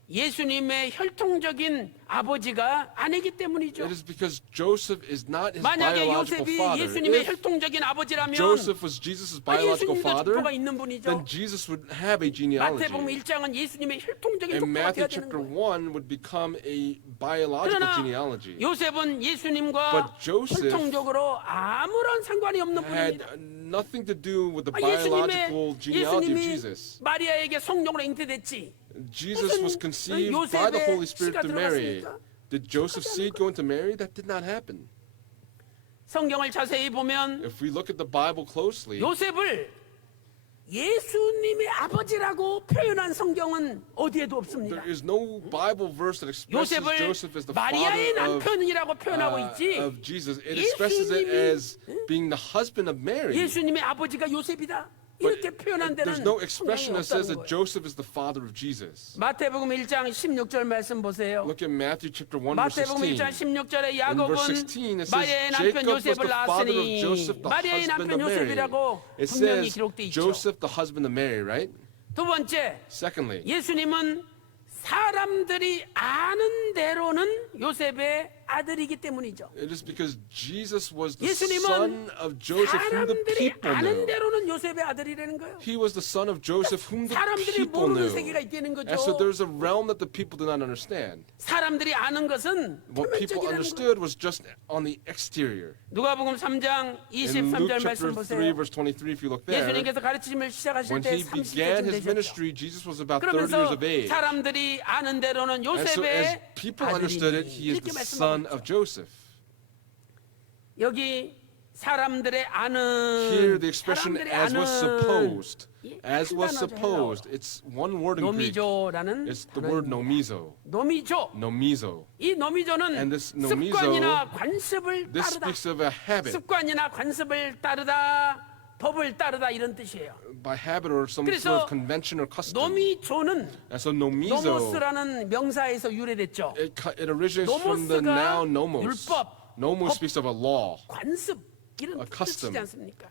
예수님의 혈통적인 아버지가 아니기 때문이죠. it is because Joseph is not his 만약에 biological 요셉이 father. 예수님의 If 혈통적인 아버지라면 Joseph was Jesus' biological 예수님도 father, 족보가 있는 분이죠. then Jesus would have a genealogy. 마태복음 1장은 예수님의 혈통적인 And 족보가 Matthew 되어야 되는 chapter 거예요. 1 would become a biological 그러나 genealogy. 요셉은 예수님과 But Joseph 혈통적으로 아무런 상관이 없는 Had 분입니다. nothing to do with the 예수님의 biological genealogy of 예수님이 Jesus. 마리아에게 성령으로 잉태됐지. Jesus was 무슨 conceived 요셉의 by the Holy Spirit 씨가 to Mary. 들어갔습니까? Did Joseph's seed go into Mary? That did not happen. 성경을 자세히 보면 If we look at the Bible closely, 요셉을 예수님의 아버지라고 표현한 성경은 어디에도 없습니다. there is no Bible verse that expresses 요셉을 Joseph as the 마리아의 father 남편이라고 표현하고 있지. of Jesus. It expresses it as being the husband of Mary. 예수님의 아버지가 요셉이다. But 이렇게 표현한 데는 there's no 성경에 expression that says 없다는 that 거예요. Joseph is the father of Jesus. 마태복음 1장 16절 말씀 보세요. Look at Matthew chapter 1 verse 마태복음 1장 16. 16절에 In 야곱은 verse 16 it 마리아의 says 남편 Jacob was 요셉을 the father of 낳았으니 Joseph, the 마리아의 husband 남편 of Mary. 요셉이라고 It 분명히 says 기록돼 있죠. Joseph, the husband of Mary, right? 두 번째, Secondly, 예수님은 사람들이 아는 대로는 요셉의 아들이기 때문이죠. it is because Jesus was the 예수님은 son of Joseph whom the 사람들이 people 아는 knew. 대로는 요셉의 아들이라는 거예요. He was the son of Joseph whom the 사람들이 people 모르는 knew. 세계가 있다는 거죠. And so there's a realm that the people do not understand. 사람들이 아는 것은 What people 표면적이라는 거예요. understood was just on the exterior. 누가복음 3장 In Luke 23절 말씀 chapter 3 보세요. verse 23, if you look there, 예수님께서 가르치심을 시작하실 when 때 he began 30세쯤 his 되셨죠. ministry, Jesus was about 30 years 그러면서 of age. 사람들이 아는 대로는 And so as 요셉의 people understood it, he is 이렇게 the 말씀하고 son 있죠. of Joseph. 여기 사람들의 아는 Here the expression 사람들의 as was 아는 supposed. 이 As was 한 단어죠, supposed. It's one word in Greek. 노미조라는 It's the word nomizo. 노미조. Nomizo. 이 노미조는 And this nomizo, 습관이나 관습을 This 따르다. speaks of a habit. 습관이나 관습을 따르다, 법을 따르다 이런 뜻이에요. By habit or some 그래서 sort of convention or custom. 노미조는 And so nomizo, 노모스라는 명사에서 유래됐죠. it originates from the 노모스가 noun nomos. 율법, Nomos 법, speaks of a law. 관습 이런 A custom. 뜻이지 않습니까?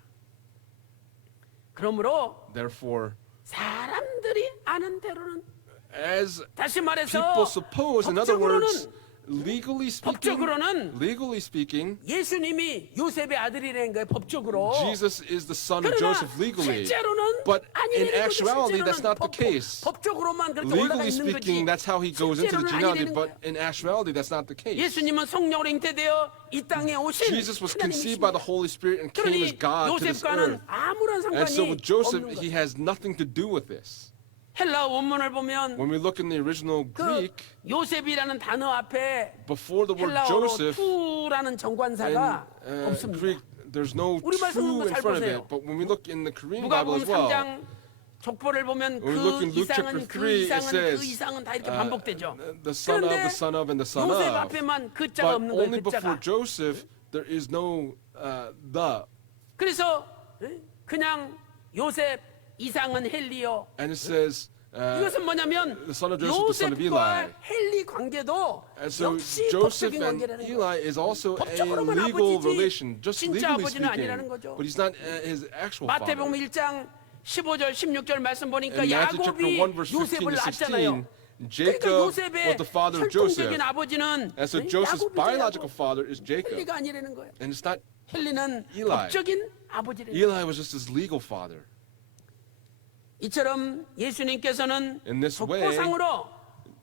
그러므로 Therefore, 사람들이 아는 대로는 as 다시 말해서 people suppose, in other words, 법적으로는 legally speaking, 예수님이 요셉의 아들이라는 거예요. 법적으로. Jesus is the son of 그러나 Joseph legally. 실제로는 But in 아니라는 거죠. actuality, that's 실제로는 not the case. 법적으로만 그렇게 올라가 Legally 있는 거지. speaking, that's how he goes into the 실제로는 genealogy, 아니라는 but 거예요. in actuality, that's not the case. 예수님은 성령으로 잉태되어 이 땅에 오신 Jesus was conceived by the 하나님이십니다. Holy Spirit and came as 그러니 God to this 요셉과는 earth. 아무런 And so 상관이 with Joseph, 없는 he 거예요. has nothing to do with this. 헬라 원문을 보면 When we look in the original 그 Greek, 요셉이라는 단어 앞에 before the word 헬라어로 Joseph, 투라는 in 정관사가 없습니다. Greek, there's no 우리말 two 성경도 in 잘 front of 보세요. it. But when we look in the Korean Bible 누가복음 as well, 3장 족보를 보면 when we look 그 in Luke chapter 이상은 그 3, it 이상은 그 says 이상은 다 이렇게 반복되죠. the son of, 그런데 the son of, and the son 요셉 of. 앞에만 그 자가 But 없는 only 거예요. 그 before 자가. Joseph, there is no the. 그래서 그냥 요셉 이상은 헬리요. And it says, 이것은 뭐냐면 the son of Joseph, the son of Eli. 요셉과 헬리 관계도 And so 역시 Joseph 법적인 and 관계라는 거예요. Eli is also a 법적으로만 legal 아버지지 relation, just 진짜 legally 아버지는 아니라는 speaking. 거죠. But he's not his actual father. 마태복음 1장 15절 16절 말씀 보니까 In Matthew chapter 야곱이 1 verse 15 요셉을 to 낳았잖아요. 16, 그러니까 Jacob 요셉의 was the father of Joseph. 혈통적인 아버지는 And so Joseph's 야곱이죠, biological 야곱. father is Jacob. 헬리가 아니라는 거예요. And it's not 헬리는 Eli. 법적인 아버지라는 거예요. Eli was just his legal father. 이처럼 예수님께서는 In this way, 족보상으로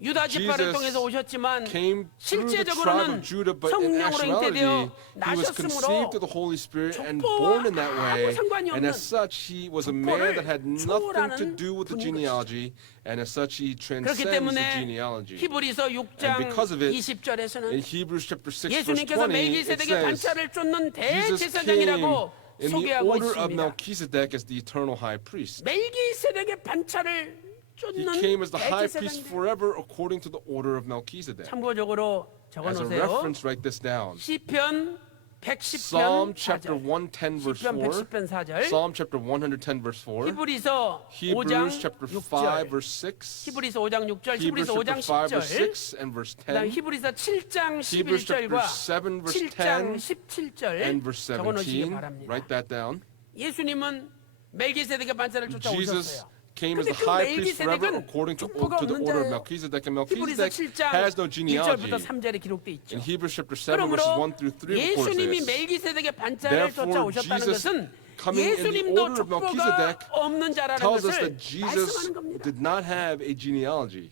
유다 지파를 Jesus 통해서 오셨지만 came through the tribe 실제적으로는 of Judah, but in 성령으로 actuality, 잉태되어 he was conceived of the 나셨으므로 Holy Spirit and 족보와 born in that 아무 way. 상관이 And 없는 as such, he was a man that had 족보를 nothing to 초월하는 do with the 분인 genealogy, and as such, he 그렇기 transcends the 때문에 genealogy. 히브리서 And 6장 because of it, 20절에서는 in Hebrews chapter 6, verse 예수님께서 20, it 멜기세덱의 says, 반차를 쫓는 Jesus 대제사장이라고 came in the 소개하고 order of 있습니다. Melchizedek as the eternal high priest. 멜기세덱의 반차를 He 쫓는 came as the high priest 대제사장인데 forever according to the order of Melchizedek. 참고적으로 As a 적어놓으세요. reference, write this down. 시편 Psalm 110편 chapter 4절 110 verse 시편 4. 110편 4절 Psalm chapter 110 verse 4. 히브리서 5장 Hebrews chapter 5 6절 verse 6. 히브리서 5장 6절 Hebrews 히브리서 5장 chapter 5 verse 10절 6 and verse 그다음 10. 히브리서 7장 Hebrews chapter 11절과 7 verse 7장 10 17절 and verse 적어놓으시기 17. 바랍니다. Write that down. 예수님은 멜기세덱의 반차를 Jesus 쫓아오셨어요. came as 근데 the 그 high priest forever 멜기세덱은 according to 족보가 the 없는 order of 자예요. Melchizedek. And 히브리서 Melchizedek 7장 has no genealogy. 1절부터 3절에 기록돼 있죠. In Hebrews chapter 7 verses 1 그러므로 through 3 records 예수님이 this. 멜기세덱의 반차를 Therefore, 쫓아오셨다는 Jesus 것은 coming in the 예수님도 order of 족보가 Melchizedek 없는 자라는 tells us 것을 that Jesus 말씀하는 겁니다. did not have a genealogy.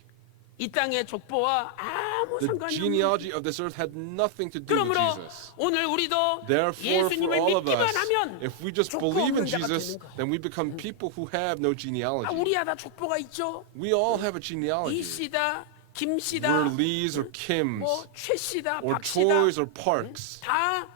이 땅의 족보와 아무 The 상관이 없는 genealogy of this earth had nothing to do with 그러므로 Jesus. 오늘 우리도 Therefore, for 예수님을 all of 믿기만 us, 하면 if we just 족보 believe in 없는 자가 Jesus, 되는 거예요. then we become people who have no genealogy. 우리야 다 족보가 있죠. We all have a 이 genealogy. 씨다, 김 씨다, We're Lees or Kims 뭐 최 씨다, or 박 씨다 Troys or Parks. 다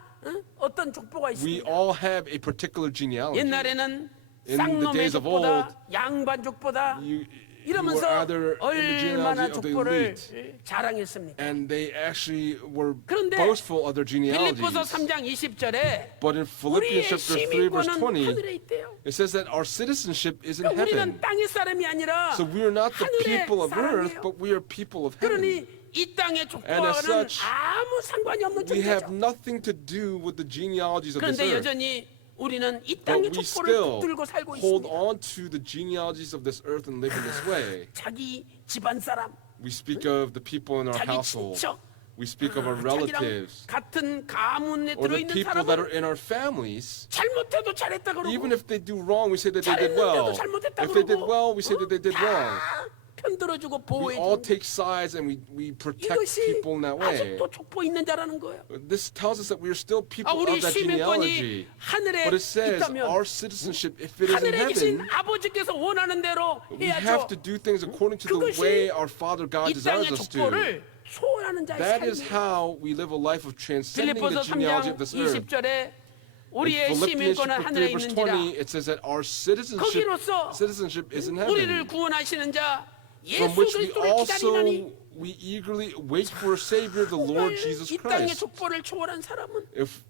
어떤 족보가 We 있습니다. all have a particular genealogy. 옛날에는 In the days of 쌍놈의족보다 양반족보다 You 이러면서 were either in the 얼마나 genealogy of the 족보를 elite, 자랑했습니까? and they actually were 그런데 boastful of their 빌립보서 genealogies. 3장 20절에 But in 우리의 Philippians chapter 3 verse 시민권은 20, 하늘에 있대요. it says that our citizenship is in 그러니까 우리는 heaven. 땅의 사람이 아니라 So we are not the 하늘의 people of earth, 사람이에요. but we are people of heaven. 그러니 이 땅의 And as 족보와는 such, 아무 상관이 없는 We have 존재죠. nothing to do with the genealogies of this 그런데 earth. 여전히 우리는 이 But 땅의 we 족보를 still 붙들고 살고 hold 있습니다. on to the genealogies of this earth and live in this way. 자기 집안 사람, We speak of the people in our 자기 household. 친척, We speak of our 자기랑 relatives. 같은 가문에 Or the 들어있는 people that are 사람은 in our families. 잘못해도 잘했다 Even 그러고 if they do wrong, we say that they did 잘했는데도 well. 잘못했다 If they did 그러고 well, we say that they did wrong. 다 편들어주고 We all 보호해주고 take sides and we protect 이것이 people in that way. 아직도 족보 있는 자라는 거예요. This tells us that we are still people 우리 of that 시민권이 genealogy. 하늘에 But it says 있다면 our citizenship, if it is in 하늘에 계신 heaven, 아버지께서 원하는 대로 we have 해야죠. to do things according to the 그것이 way our Father God 이 땅의 desires us to. 족보를 소원하는 자의 That is 삶이에요. how we live a life of transcending the 빌립보서 genealogy 3장 of this earth. 20절에 In 우리의 Philippians 시민권은 chapter 하늘에 3 verse 있는지라 20, it says that our 거기로써 citizenship is in 우리를 heaven, 구원하시는 자 from 예수 which we 그리스도를 기다리나니 also we eagerly wait for a Savior, the Lord Jesus 이 땅의 Christ. 족보를 초월한 사람은 If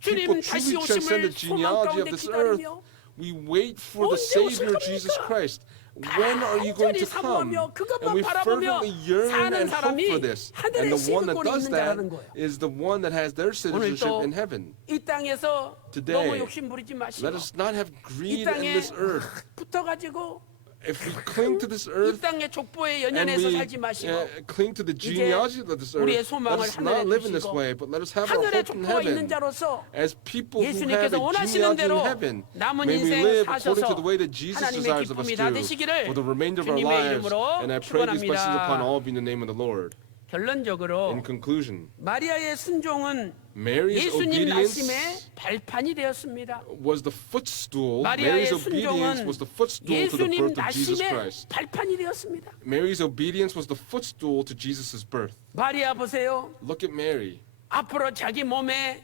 주님 people 다시 truly transcend the 오심을 소망 genealogy of 가운데 this earth, 기다리며 we wait for the 언제 Savior, 오실 Jesus 겁니까? Christ. When are you going to 간절히 come? 사모하며 그것만 And we 바라보며 fervently yearn 사는 and hope 사람이 for this. 하늘의 And the one that 시민권이 does 있는 that 자라는 거예요. is the one that has their citizenship 오늘도 in heaven. 이 땅에서 Today, 너무 욕심 부리지 마시고 Let us not have 이 greed in 땅에 this earth. 붙어가지고 If we cling to this 이 earth 땅의 족보에 and 연연해서 we 살지 마시고 cling to the genealogy of this earth, 우리의 let 소망을 us 하늘에 not live in this 두시고 way, but let us have our 하늘의 hope in 족보가 있는 heaven. 자로서 As people who have 예수님께서 a 원하시는 genealogy in 대로 heaven, 남은 may we 인생 live according to 사셔서 the way that Jesus 하나님의 desires of us 기쁨이 to 다 되시기를 for the remainder of our 주님의 lives. 이름으로 And I pray these blessings upon 축원합니다. all of you in the name of the Lord. 결론적으로 In conclusion, 마리아의 순종은 Mary's 예수님 obedience 말씀의 발판이 되었습니다. was the footstool. 마리아의 Mary's obedience 순종은 was the footstool to the 예수님 birth of Jesus 나심의 Christ. 발판이 되었습니다. Mary's obedience was the footstool to Jesus' birth. 마리아 보세요. Look at Mary. 앞으로 자기 몸에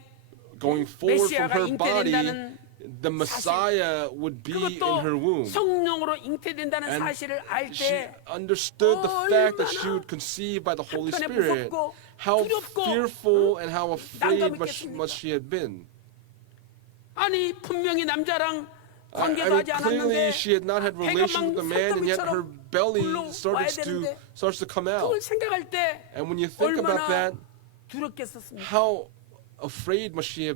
Going forward from 메시아가 her body, 잉태된다는 the Messiah would be in her womb. 그것도 성령으로 잉태된다는 And 사실을 알 she 때 understood the fact that she 얼마나 would conceive by the Holy 한편에 Spirit. 무섭고 How 두렵고, fearful and how afraid 난감했겠습니까? must she have been. 아니 분명히 남자랑 I 관계도 mean, 하지 clearly 않았는데 she had not had 배가 relations 막 with the man, and yet her 산더미처럼 belly 굴러와야 starts to come out. 그걸 생각할 때 And when you think about that, 얼마나 두렵겠었습니까? how afraid must she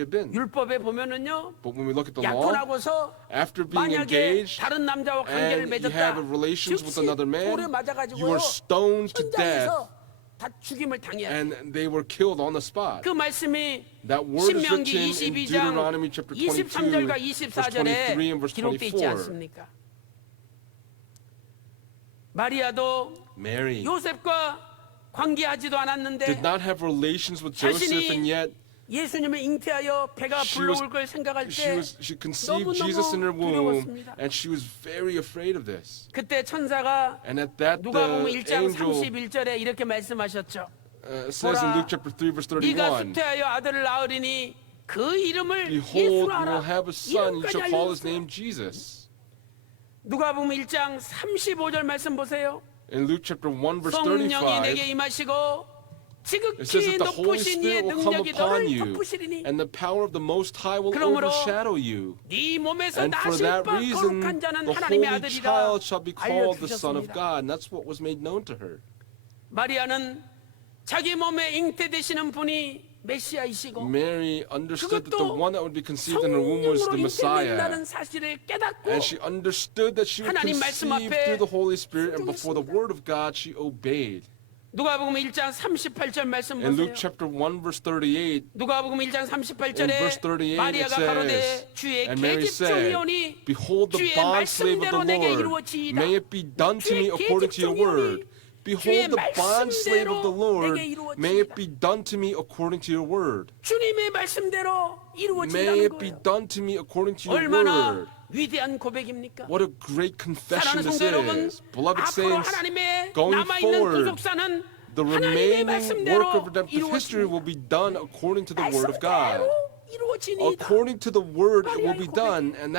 have been? 율법에 보면은요 But when we look at the law, 약혼하고서 after being 만약에 engaged 다른 남자와 관계를 and you 맺었다 have relations with another 돌에 man, 맞아가지고요 you are stoned to death, 현장에서 다 죽임을 당해야 돼. and they were killed on the spot. 그 말씀이 That word is 신명기 written in 22장 Deuteronomy chapter 22, 23절과 verse 24절에 23 and verse 기록되어 있지 24. 않습니까? 마리아도 Mary 요셉과 관계하지도 않았는데 did not have relations with Joseph, and 자신이 yet 예수님을 잉태하여 배가 불러올 걸 생각할 때 she conceived Jesus in her 너무너무 womb, 두려웠습니다. and she was very afraid of this. 그때 천사가 And at that, 누가복음 the 1장 angel 31절에 이렇게 말씀하셨죠. says in Luke chapter 3, verse 네가 31, 잉태하여 아들을 낳으리니 그 이름을 Behold, 예수로 you 하라. will have a son, you 이름까지 shall call his 알려줬어요. name Jesus. 누가복음 1장 35절 말씀 보세요. In Luke chapter 1, verse 성령이 내게 35, 임하시고 it says 지극히 that the Holy 높으신 이의 Spirit will come 능력이 upon 너를 you, 덮으시리니 and the power of the Most High will 그러므로 overshadow you. 네 몸에서 And for 나실 that 바 reason, 거룩한 자는 the 하나님의 Holy 아들이라 Child shall be called the Son of 알려주셨습니다. God. And that's what was made known to her. 마리아는 자기 몸에 잉태되시는 분이 메시아이시고 Mary understood that the 그것도 one that would be conceived in her womb was the 성령으로 Messiah. 잉태된다는 사실을 깨닫고 And she understood that she would 하나님 말씀 conceive 앞에 through the Holy Spirit, and before the 순종했습니다. Word of God, she obeyed. 누가복음 1장 38절 말씀 In Luke 보세요. chapter 1, verse 38, 누가복음 1장 in 38절에 verse 38, it 마리아가 says, 가로되 주의 And Mary said, 계집종이오니 Behold the 주의 bondslave of 말씀대로 내게 the Lord. 이루어지이다. May it be done to me 주의 according to your word. 계집종이오니 Behold the 주의 bondslave of the Lord. 말씀대로 내게 May it 이루어지이다. be done to me according to your word. 주님의 말씀대로 May 이루어지라는 it be 거예요. done to me according to your 얼마나 word. 위대한 고백입니까? What a great confession 사랑하는 this 성도 여러분, is. Beloved 앞으로 saints, 하나님의 going 남아있는 forward, 구속사는 the 하나님의 remaining 말씀대로 work of redemptive history will be done according to the word of God. 말씀대로 이루어지니이다. According to the word, it will be 마리아의 done. And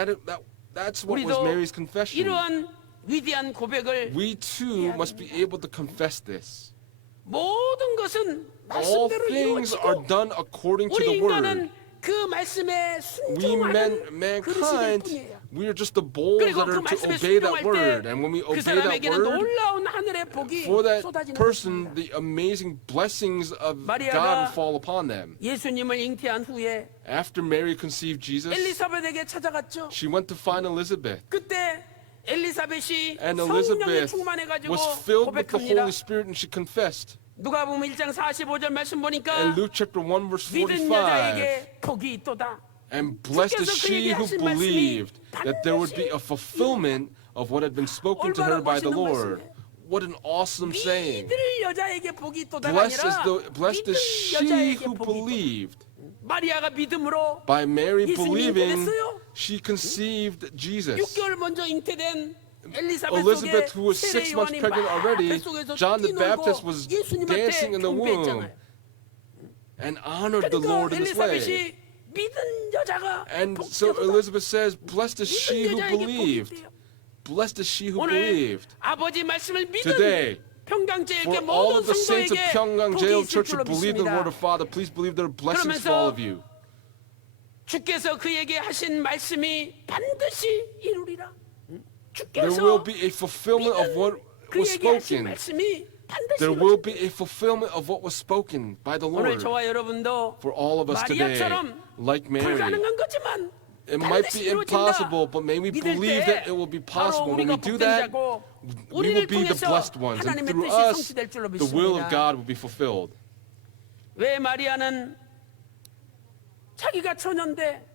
that's what was 우리도 Mary's confession. 이러한 위대한 고백을 We too must be able to confess this. 모든 것은 All 말씀대로 things are 이루어지고 done according to 우리 the word. 인간은 그 말씀에 We 순종하는 그릇이 될 mankind, 뿐이에요. we are just the bowls 그리고 that 그 are to 말씀에 obey that 순종할 word. 때 And when we 그 obey that 사람에게는 word, 놀라운 하늘의 복이 for that 쏟아지는 person, 것입니다. the amazing blessings of 마리아가 God will fall upon them. 예수님을 잉태한 후에 After Mary conceived Jesus, 엘리사벳에게 찾아갔죠. she went to find Elizabeth. 그때 엘리사벳이 And 성령에 Elizabeth 충만해가지고 was filled with the 고백합니다. Holy Spirit, and she confessed. 누가복음 1장 45절 말씀 In 보니까 Luke chapter 1, verse 믿은 45, 여자에게 복이 있도다. and blessed is she who believed that there would be a fulfillment of what had been spoken to her by the Lord. What an awesome saying. 믿을 여자에게 복이 있도다가 Blessed 아니라 is 믿은 she 여자에게 who 복이 있도다. believed. 마리아가 믿음으로 By Mary 예수님이 believing, 잉태됐어요. she conceived Jesus. 6개월 먼저 잉태된 엘리사벳 Elizabeth, 속에 who was 세례 6 months 요한이 pregnant 막 already, 뱃속에서 John the 뛰놀고 Baptist was 예수님한테 dancing in the womb 경배했잖아요. and honored the 그러니까 Lord in this way. 엘리사벳이 믿은 여자가 And so 복되도다. Elizabeth says, Blessed is she 믿은 who 여자에게 복이 believed. 있대요. Blessed is she who 오늘 believed. 아버지 말씀을 믿은 Today, 평강제일교 For all 모든 of the saints of 성도에게 Pyongyang 복이 Jail 있을 Church 줄로 who believe the word 믿습니다. of Father, please believe there are blessings for all of you. 주께서 그에게 하신 말씀이 반드시 이루리라. There 주께서 will be a fulfillment of what was 그에게 하신 spoken. 말씀이 반드시 There will 이루어집니다. be a fulfillment of what was spoken by the 오늘 Lord. 저와 여러분도 For all of us today, 마리아처럼 like Mary, 불가능한 거지만 it might 반드시 be 이루어진다. impossible, but may we 믿을 believe 때 that it will be 바로 possible. When 우리가 we do 복된 that, 자고 we will 우리를 be the 통해서 blessed ones. And 하나님의 through 뜻이 us, 성취될 줄로 the will of 믿습니다. God will be fulfilled. 왜 마리아는 자기가 처녀인데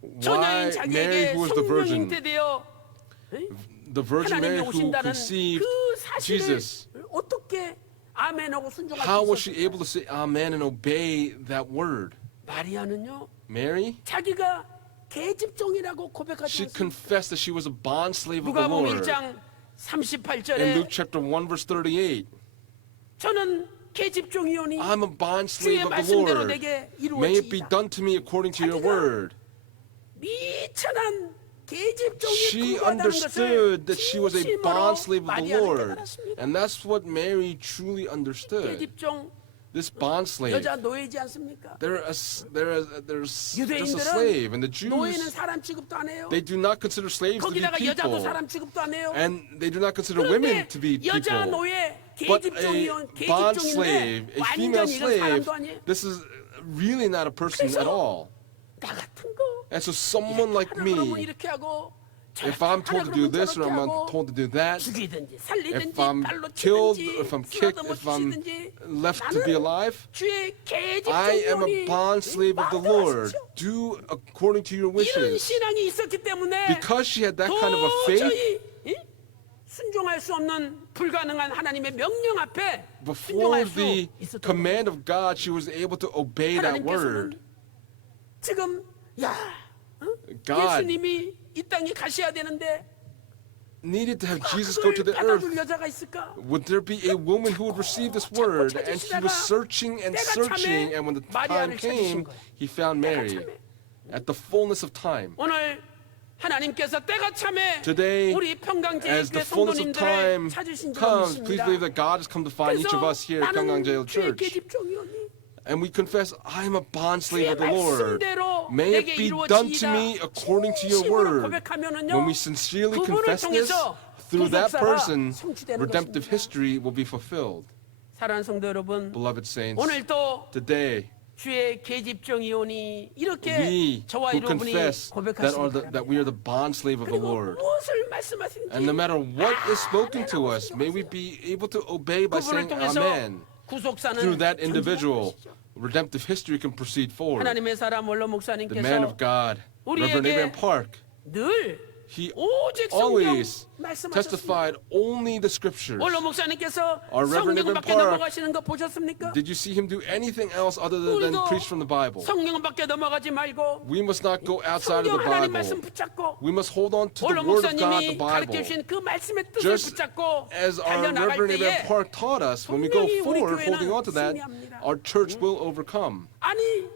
Why 처녀인 Mary, 자기에게 who was the 성령 virgin, 잉태되어 the Virgin Mary 하나님이 who 오신다는 conceived 그 사실을 Jesus, 어떻게 아멘하고 순종할 how 수 was she 있었을까? able to say amen and obey that word? 마리아는요 Mary, 자기가 계집종이라고 고백하지 she 않습니까? confessed that she was a bondslave of the 누가복음 Lord. 1장 In 38절에 Luke chapter 1, verse 38, 저는 계집종이오니 I'm a bondslave 주의 of the 말씀대로 Lord. 내게 May it be 이루어지이다. done to me according to your 자기가 word. 미천한 계집종이 She 근거하다는 understood 것을 that she was a 진심으로 bondslave of the 마리아는 Lord. 깨달았습니다. And that's what Mary truly understood. 계집종 This bondslave. 여자 노예지 않습니까? There's just a 유대인들은 slave. And the 노예는 Jews, 사람 취급도 안 해요. they do not consider slaves to be 거기다가 여자도 people. 사람 취급도 안 해요. And they do not consider women 그런데 to be 여자 people. 노예 But 계집종인데 a bond slave, a female 완전히 이건 slave, 사람도 아니에요. this is really not a person 그래서 at all. 나 같은 거 And so someone like 하라 그러면 me, 이렇게 하고 if I'm told to do this or I'm 하고 told to do that, 죽이든지 if 살리든지 I'm 발로 killed, 치든지 if I'm kicked, 쓰러져 if I'm 치든지 left to be 나는 alive, 주의 I am a 계집종이오니 bond slave of the Lord. Do according to your 이런 wishes. 신앙이 있었기 때문에 Because she had that kind of a faith, 도저히 순종할 수 없는 불가능한 하나님의 명령 앞에 Before 순종할 수 the 있었던 거예요. command of God, she was able to obey that word. 하나님께서는 지금 God 예수님이 이 땅에 가셔야 되는데 needed to have Jesus go to 그걸 the earth. 받아줄 여자가 있을까? Would there be a woman who would receive this word? And he was searching and searching, and when the time came, he found Mary at the fullness of time. 오늘 하나님께서 때가 참에 Today, 우리 as 평강제일교회 the fullness of time 성도님들을 찾으신 줄 comes, please 믿습니다. believe that God has come to find each of 그래서 us here at 나는 Pyongyang 주의 Church. 계집종이오니 And we confess, I am a bondslave of the 주의 Lord. 말씀대로 May it 내게 be done to 이루어지이다. me according to your 진심으로 word. 고백하면은요, When we sincerely 그분을 confess this, 통해서 through that 구속사가 person, 성취되는 redemptive 것입니다. history will be fulfilled. 사랑하는 성도 여러분, Beloved saints, 오늘도 today, 주의 계집종이오니 이렇게 we 저와 who 여러분이 confess 고백하시기 that we are the bondslave of the 그리고 Lord. 무엇을 말씀하시는지 And no matter what is spoken to us, may we be able to obey by 그분을 saying 통해서 Amen. 구속사는 Through that individual, 전진하는 것이죠. redemptive history can proceed forward. 하나님의 사람 원로 The man of 목사님께서 God, Reverend 우리에게 Abraham Park, 늘 he 오직 성경 always 말씀하셨습니다. testified only the scriptures. 원로 목사님께서 Our Reverend 성경 Abraham 밖에 Park, 넘어가시는 거 보셨습니까? Did you see him do anything else other than 우리도 preach from the Bible? 성경 밖에 넘어가지 말고 We must not go outside of 성경 the 하나님 말씀 Bible. 붙잡고 We must hold on to the 원로 Word of God, 목사님이 the Bible. 가르쳐 주신 그 말씀의 뜻을 Just 붙잡고 as our 달려나갈 Reverend Abraham 때에 Park taught us, when we go 분명히 우리 forward 교회는 holding on to that, 승리합니다. our church will overcome. 아니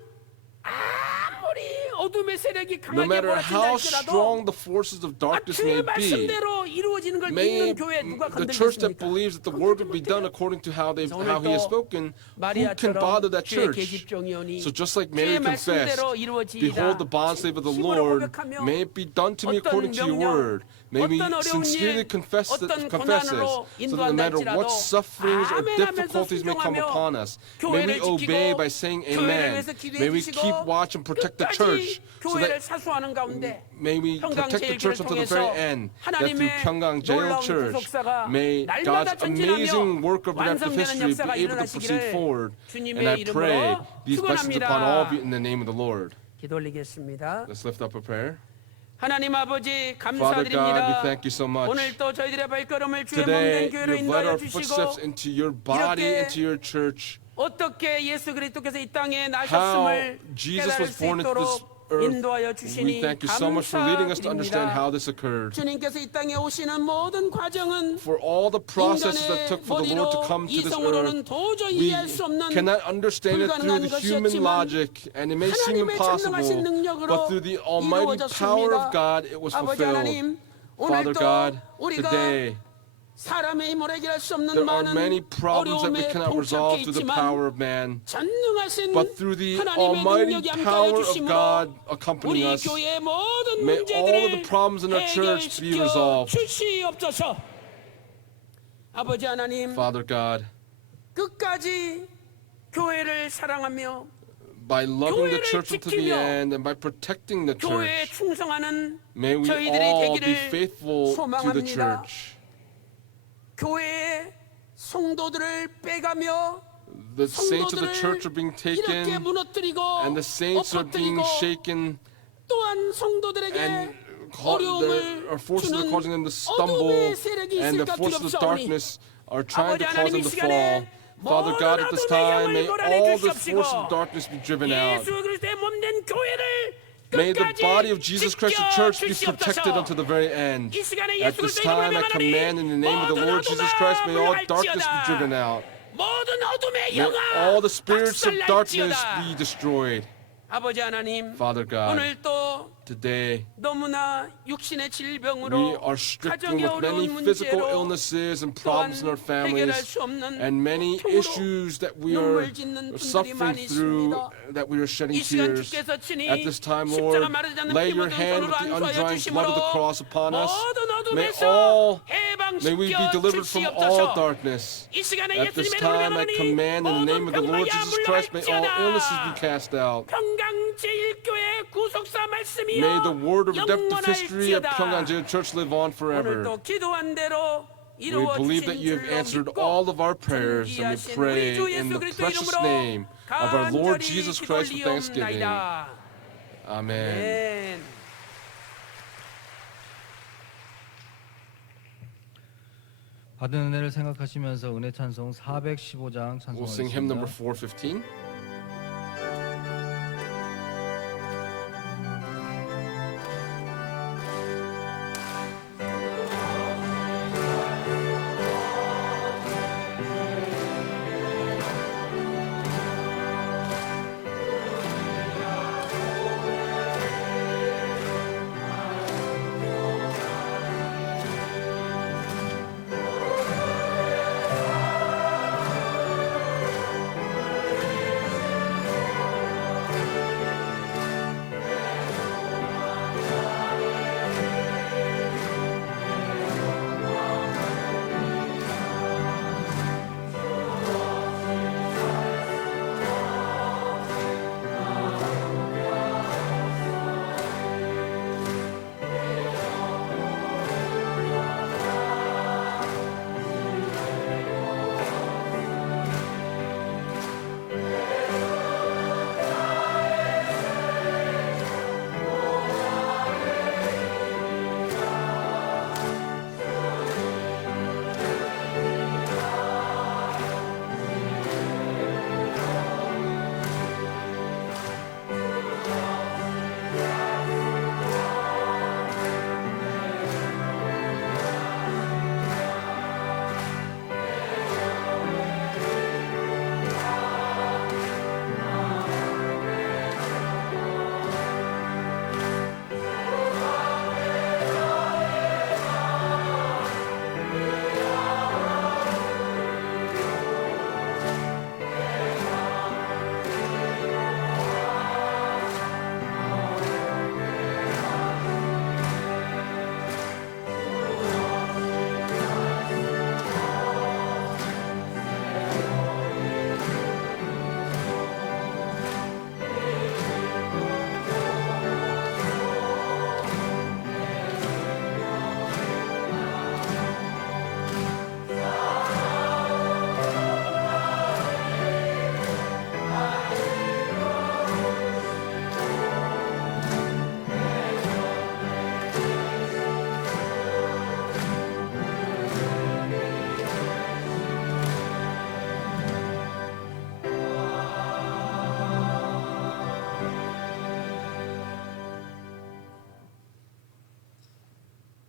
아무리 어둠의 세력이 No 강하게 matter 몰아친다 how 할지라도 strong the forces of darkness 그 may be, 말씀대로 이루어지는 걸 may 믿는 교회 누가 the church that 건들겠습니까? believes that the word will be done according to how he has spoken, who can bother that 주의 church? 계집종이오니 So just like 주의 Mary confessed, 말씀대로 이루어지이다. behold the bondslave of the 힘으로 Lord, 고백하며 may it be done to me 어떤 according to your 명령, word. May we 어떤 어려운 sincerely 일, confess 어떤 this, 고난으로 so that no matter 인도한다 what sufferings or 아멘 difficulties may come 하면서 upon us, may we 교회를 obey 지키고 by saying 교회를 amen. 위해서 기도해 May we 주시고 keep watch and protect the 끝까지 church, so 교회를 that 사수하는 가운데 may we protect the church until the very end. That through Pyongyang Jail Church, may God's amazing work of redemptive history be able to proceed forward. And I pray these blessings upon all of you in the name of the Lord. 기도 올리겠습니다. Let's lift up a prayer. 하나님 아버지 Father God, we 감사드립니다. thank you so much. 오늘 또 저희들의 발걸음을 주의 Today, 몸된 교회로 you've led 인도하여 our 주시고 footsteps into your body, 이렇게 into your church. 어떻게 예수 그리스도께서 이 땅에 How 나셨음을 Jesus 깨달을 was 수 born into this 있도록 earth. 인도하여 We 주시니 thank you so much for leading us to understand how 감사드립니다. this occurred. 주님께서 이 땅에 오시는 모든 과정은 For all the processes that 인간의 took for the Lord to 머리로 come to this 이성으로는 earth, 도저히 we 이해할 수 없는 cannot understand it through the human 불가능한 logic, and it may seem 하나님의 전능하신 impossible, 능력으로 but through the almighty power of 이루어졌습니다. God, it was 아버지 fulfilled. 하나님, Father 오늘도 God, 우리가 today, 사람의 힘으로 해결할 수 없는 there are 많은 many problems that we 어려움에 cannot 봉착해 resolve through the 있지만 power of man, 전능하신 but through the 하나님의 almighty 능력이 함께하여 power of 주심으로 God accompanying 우리 us. 교회의 모든 May all of the 문제들을 problems in our church be resolved. 주시옵소서. 아버지 하나님, Father God, 끝까지 교회를 사랑하며 by loving the 교회를 church unto the 지키며 end and by protecting the 교회에 church, 충성하는 may we 저희들이 all be 되기를 faithful to the 소망합니다. church. 교회의 성도들을 빼가며 The saints of the 성도들을 church are being 이렇게 taken, 무너뜨리고 and the saints are being 엎어뜨리고 shaken, 또한 성도들에게 and 어려움을 our forces are 주는 causing them to stumble, 어둠의 세력이 and the 있을까 forces of 두렵사오니 darkness are trying to 아버지 cause 하나님 them 이 to 시간에 fall. Father God, at this 모든 time, 어둠의 may 영을 all the 몰아내주시옵시고 forces of darkness be driven out. 예수 그리스도의 몸된 교회를 May the 끝까지 body of Jesus Christ, the church, be protected 지켜주시옵소서. unto the very end. 이 시간에 At 예수 this 그리스도의 time, I 이름을 command in the name of the 모든 Lord Jesus Christ, may all darkness be driven out. 모든 어둠의 May 영아 all the spirits of darkness 박살날지어다. be destroyed. 아버지 하나님, Father God, 오늘 또 today 너무나 육신의 we 질병으로 are stricken 가정의 with many 어려운 physical 문제로 illnesses and 또한 problems in our 해결할 families 수 없는 and many 통으로 issues that we are 눈물 짓는 분들이 suffering 많이 through, 있습니다. that we are shedding 이 시간 tears. 주께서 친히 At this time, 십자가 Lord, 마르지 않는 lay 피 your 묻은 hand 손으로 with the 안수하여 undrying blood of the 주심으로 cross upon us. 모든 May 어둠에서 may we be 해방시켜 delivered from all 주시옵소서. darkness. 이 시간에 At this 예수님의 time, I 이름으로 command in the name of the Lord 모든 Jesus 병마야 Christ, may all illnesses be 물러갈지어다. cast out. 평강제일교회 구속사 말씀이여 May the word of redemptive history of 영원할지어다. Pyongyang Jail Church live on forever. 오늘도 기도한 대로 We 이루어 believe that 주신 you have 줄로 answered 믿고 all of our prayers, and we 존귀하신 pray 우리 주 in 예수 the 그리스도 precious 이름으로 name of our Lord 간절히 Jesus Christ with thanksgiving. 기도리옵나이다. Amen. 아멘. 받은 은혜를 생각하시면서 은혜 찬송 415장 We'll sing hymn number 찬송하겠습니다. 415.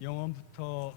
영원부터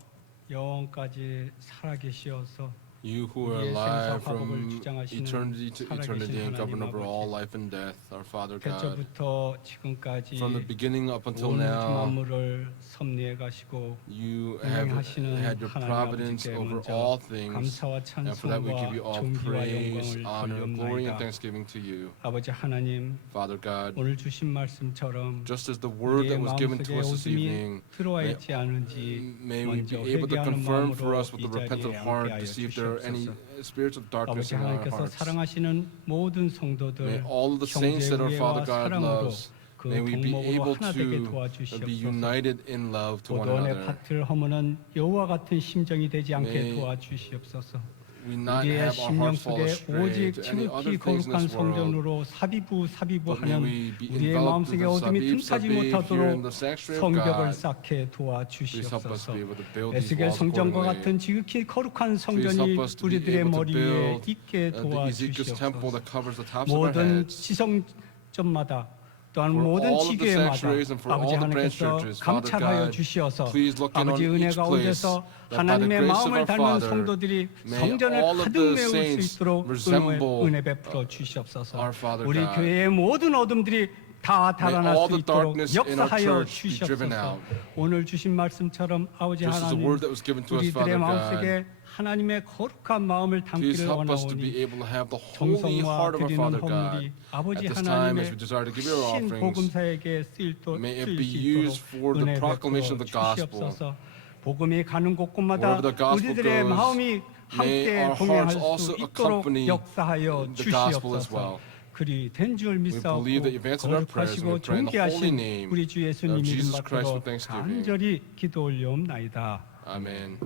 영원까지 살아계시어서 You who are alive from eternity to eternity and govern over all life and death, our Father God, 태초부터 지금까지 from the beginning up until 온 now, 만물을 섭리해 가시고 you have had your providence over all things, 감사와 and for that we give you 찬송과 all 존귀와 praise, 영광을 honor, glory, and 돌려옵나이다. thanksgiving to you. 아버지 하나님, Father God, 오늘 주신 말씀처럼 just as the word that 우리의 was given to 마음속에 us this 어둠이 evening, 들어와 있지 않은지 may we 먼저 be able to 회개하는 confirm for 마음으로 us with 이 a repentant 자리에 heart 함께하여 to see if there are any 주시옵소서. spirits of darkness 아버지 in our 하나님께서 hearts. 사랑하시는 모든 May 성도들 all of the saints that our Father 형제의와 God 사랑으로 loves, 그 may we be 동목으로 able 하나 되게 to be 도와주시옵소서. united in love to one 고도원의 another. 밭을 허무는 여호와 같은 심정이 되지 않게 May 도와주시옵소서. We not 우리의 have our 심령 hearts fall 속에 astray 오직 to any other 지극히 things in 거룩한 this world. 성전으로 사비부 But may 하는 we be 우리의 enveloped 마음속에 in the 어둠이 sabib 틈타지 here in 못하도록 the sanctuary of 성벽을 God. 쌓게 Please help us 도와주시옵소서. be able to build these 에스겔 walls 성전과 accordingly. 같은 지극히 거룩한 Please 성전이 help us to be 우리들의 able to 머리 위에 build 있게 the Ezekiel's temple 도와주시옵소서. that covers the tops of our 모든 heads. 지성점마다 또한 For 모든 all of the 지교회마다 sanctuaries and for all 아버지 the branch 하나님께서 churches, Father 감찰하여 God, 주시어서 please look in on 아버지 은혜 each place 가운데서 that by the 하나님의 grace of 마음을 our 닮은 Father, 성도들이 may 성전을 all of 가득 the 메울 수 saints 있도록 resemble 은혜 베풀어 주시옵소서. our Father 우리 God. 교회의 모든 어둠들이 다 달아날 all 수 the 있도록 darkness in our 역사하여 church be driven 주시옵소서. out. 오늘 주신 말씀처럼 아버지 Just as the 하나님 word that was given to us, 우리들의 Father 마음속에 God, 하나님의 거룩한 마음을 please 담기를 help us to 원하오니 be able to have the holy 정성과 heart of our 드리는 Father 헌물이 God. 아버지 At this time, as 하나님의 we desire to give you our 신 offerings, 복음사에게 쓰일 may it 수 be used 있도록 for the 은혜 proclamation 베풀어 of the gospel. 주시옵소서. 복음이 가는 곳곳마다 Wherever the gospel 우리들의 goes, 마음이 may 함께 our 동행할 hearts also 수 있도록 accompany 역사하여 the gospel as 주시옵소서. well. 그리 된 줄 믿사옵고 believe that you've answered our prayers, and 거룩하시고 we pray in the holy 존귀하신 name 우리 주 예수님 of 이름 Jesus Christ 받들어 with thanksgiving. 간절히 기도 올려옵나이다. Amen.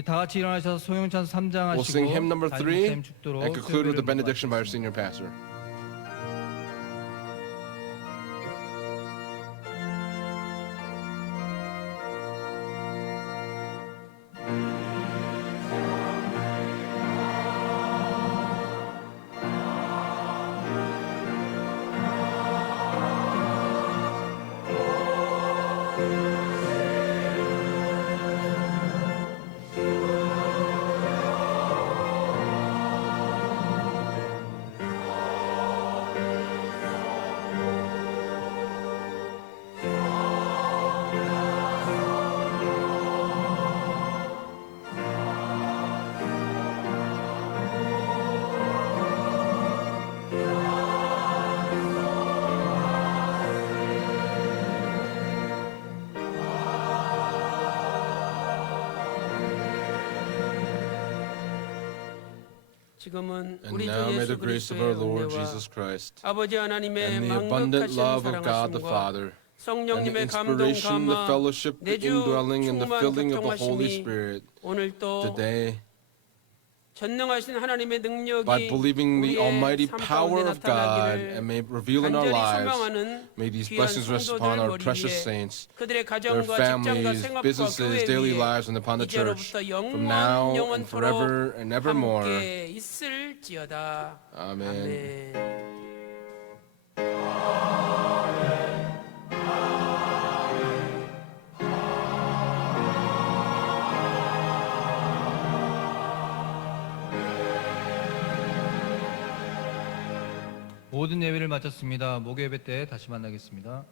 우리 다 같이 일어나셔서 소형찬 3장 We'll sing 하시고 hymn number 3 담임목사님 축도로 and conclude with the 설교를 benediction by our 마치겠습니다. senior pastor. 지금은 And 우리 now 주 may 예수 the grace of our 그리스도의 Lord 은혜와 Jesus Christ 아버지 하나님의 and the abundant 망극하신 love of God the 사랑하심과 Father and the 성령님의 감동 inspiration, the 감화 fellowship, the 내주 indwelling, and the 충만 filling of the Holy 교통하심이 Spirit 오늘도 today, 전능하신 하나님의 능력이 by believing the 우리의 almighty 삶 power 가운데 of God 나타나기를 and may reveal in our 간절히 lives, 소망하는 may these 귀한 blessings rest 성도들 upon our 머리 precious 위에 saints, 그들의 their 가정과 직장과 families, 생업과 businesses, 교회 daily 위에 lives, and upon the church, 이제로부터 from now 영원 and forever 영원토록 and evermore. 함께 있을지어다. Amen. 아멘. 모든 예배를 마쳤습니다. 목요 예배 때 다시 만나겠습니다.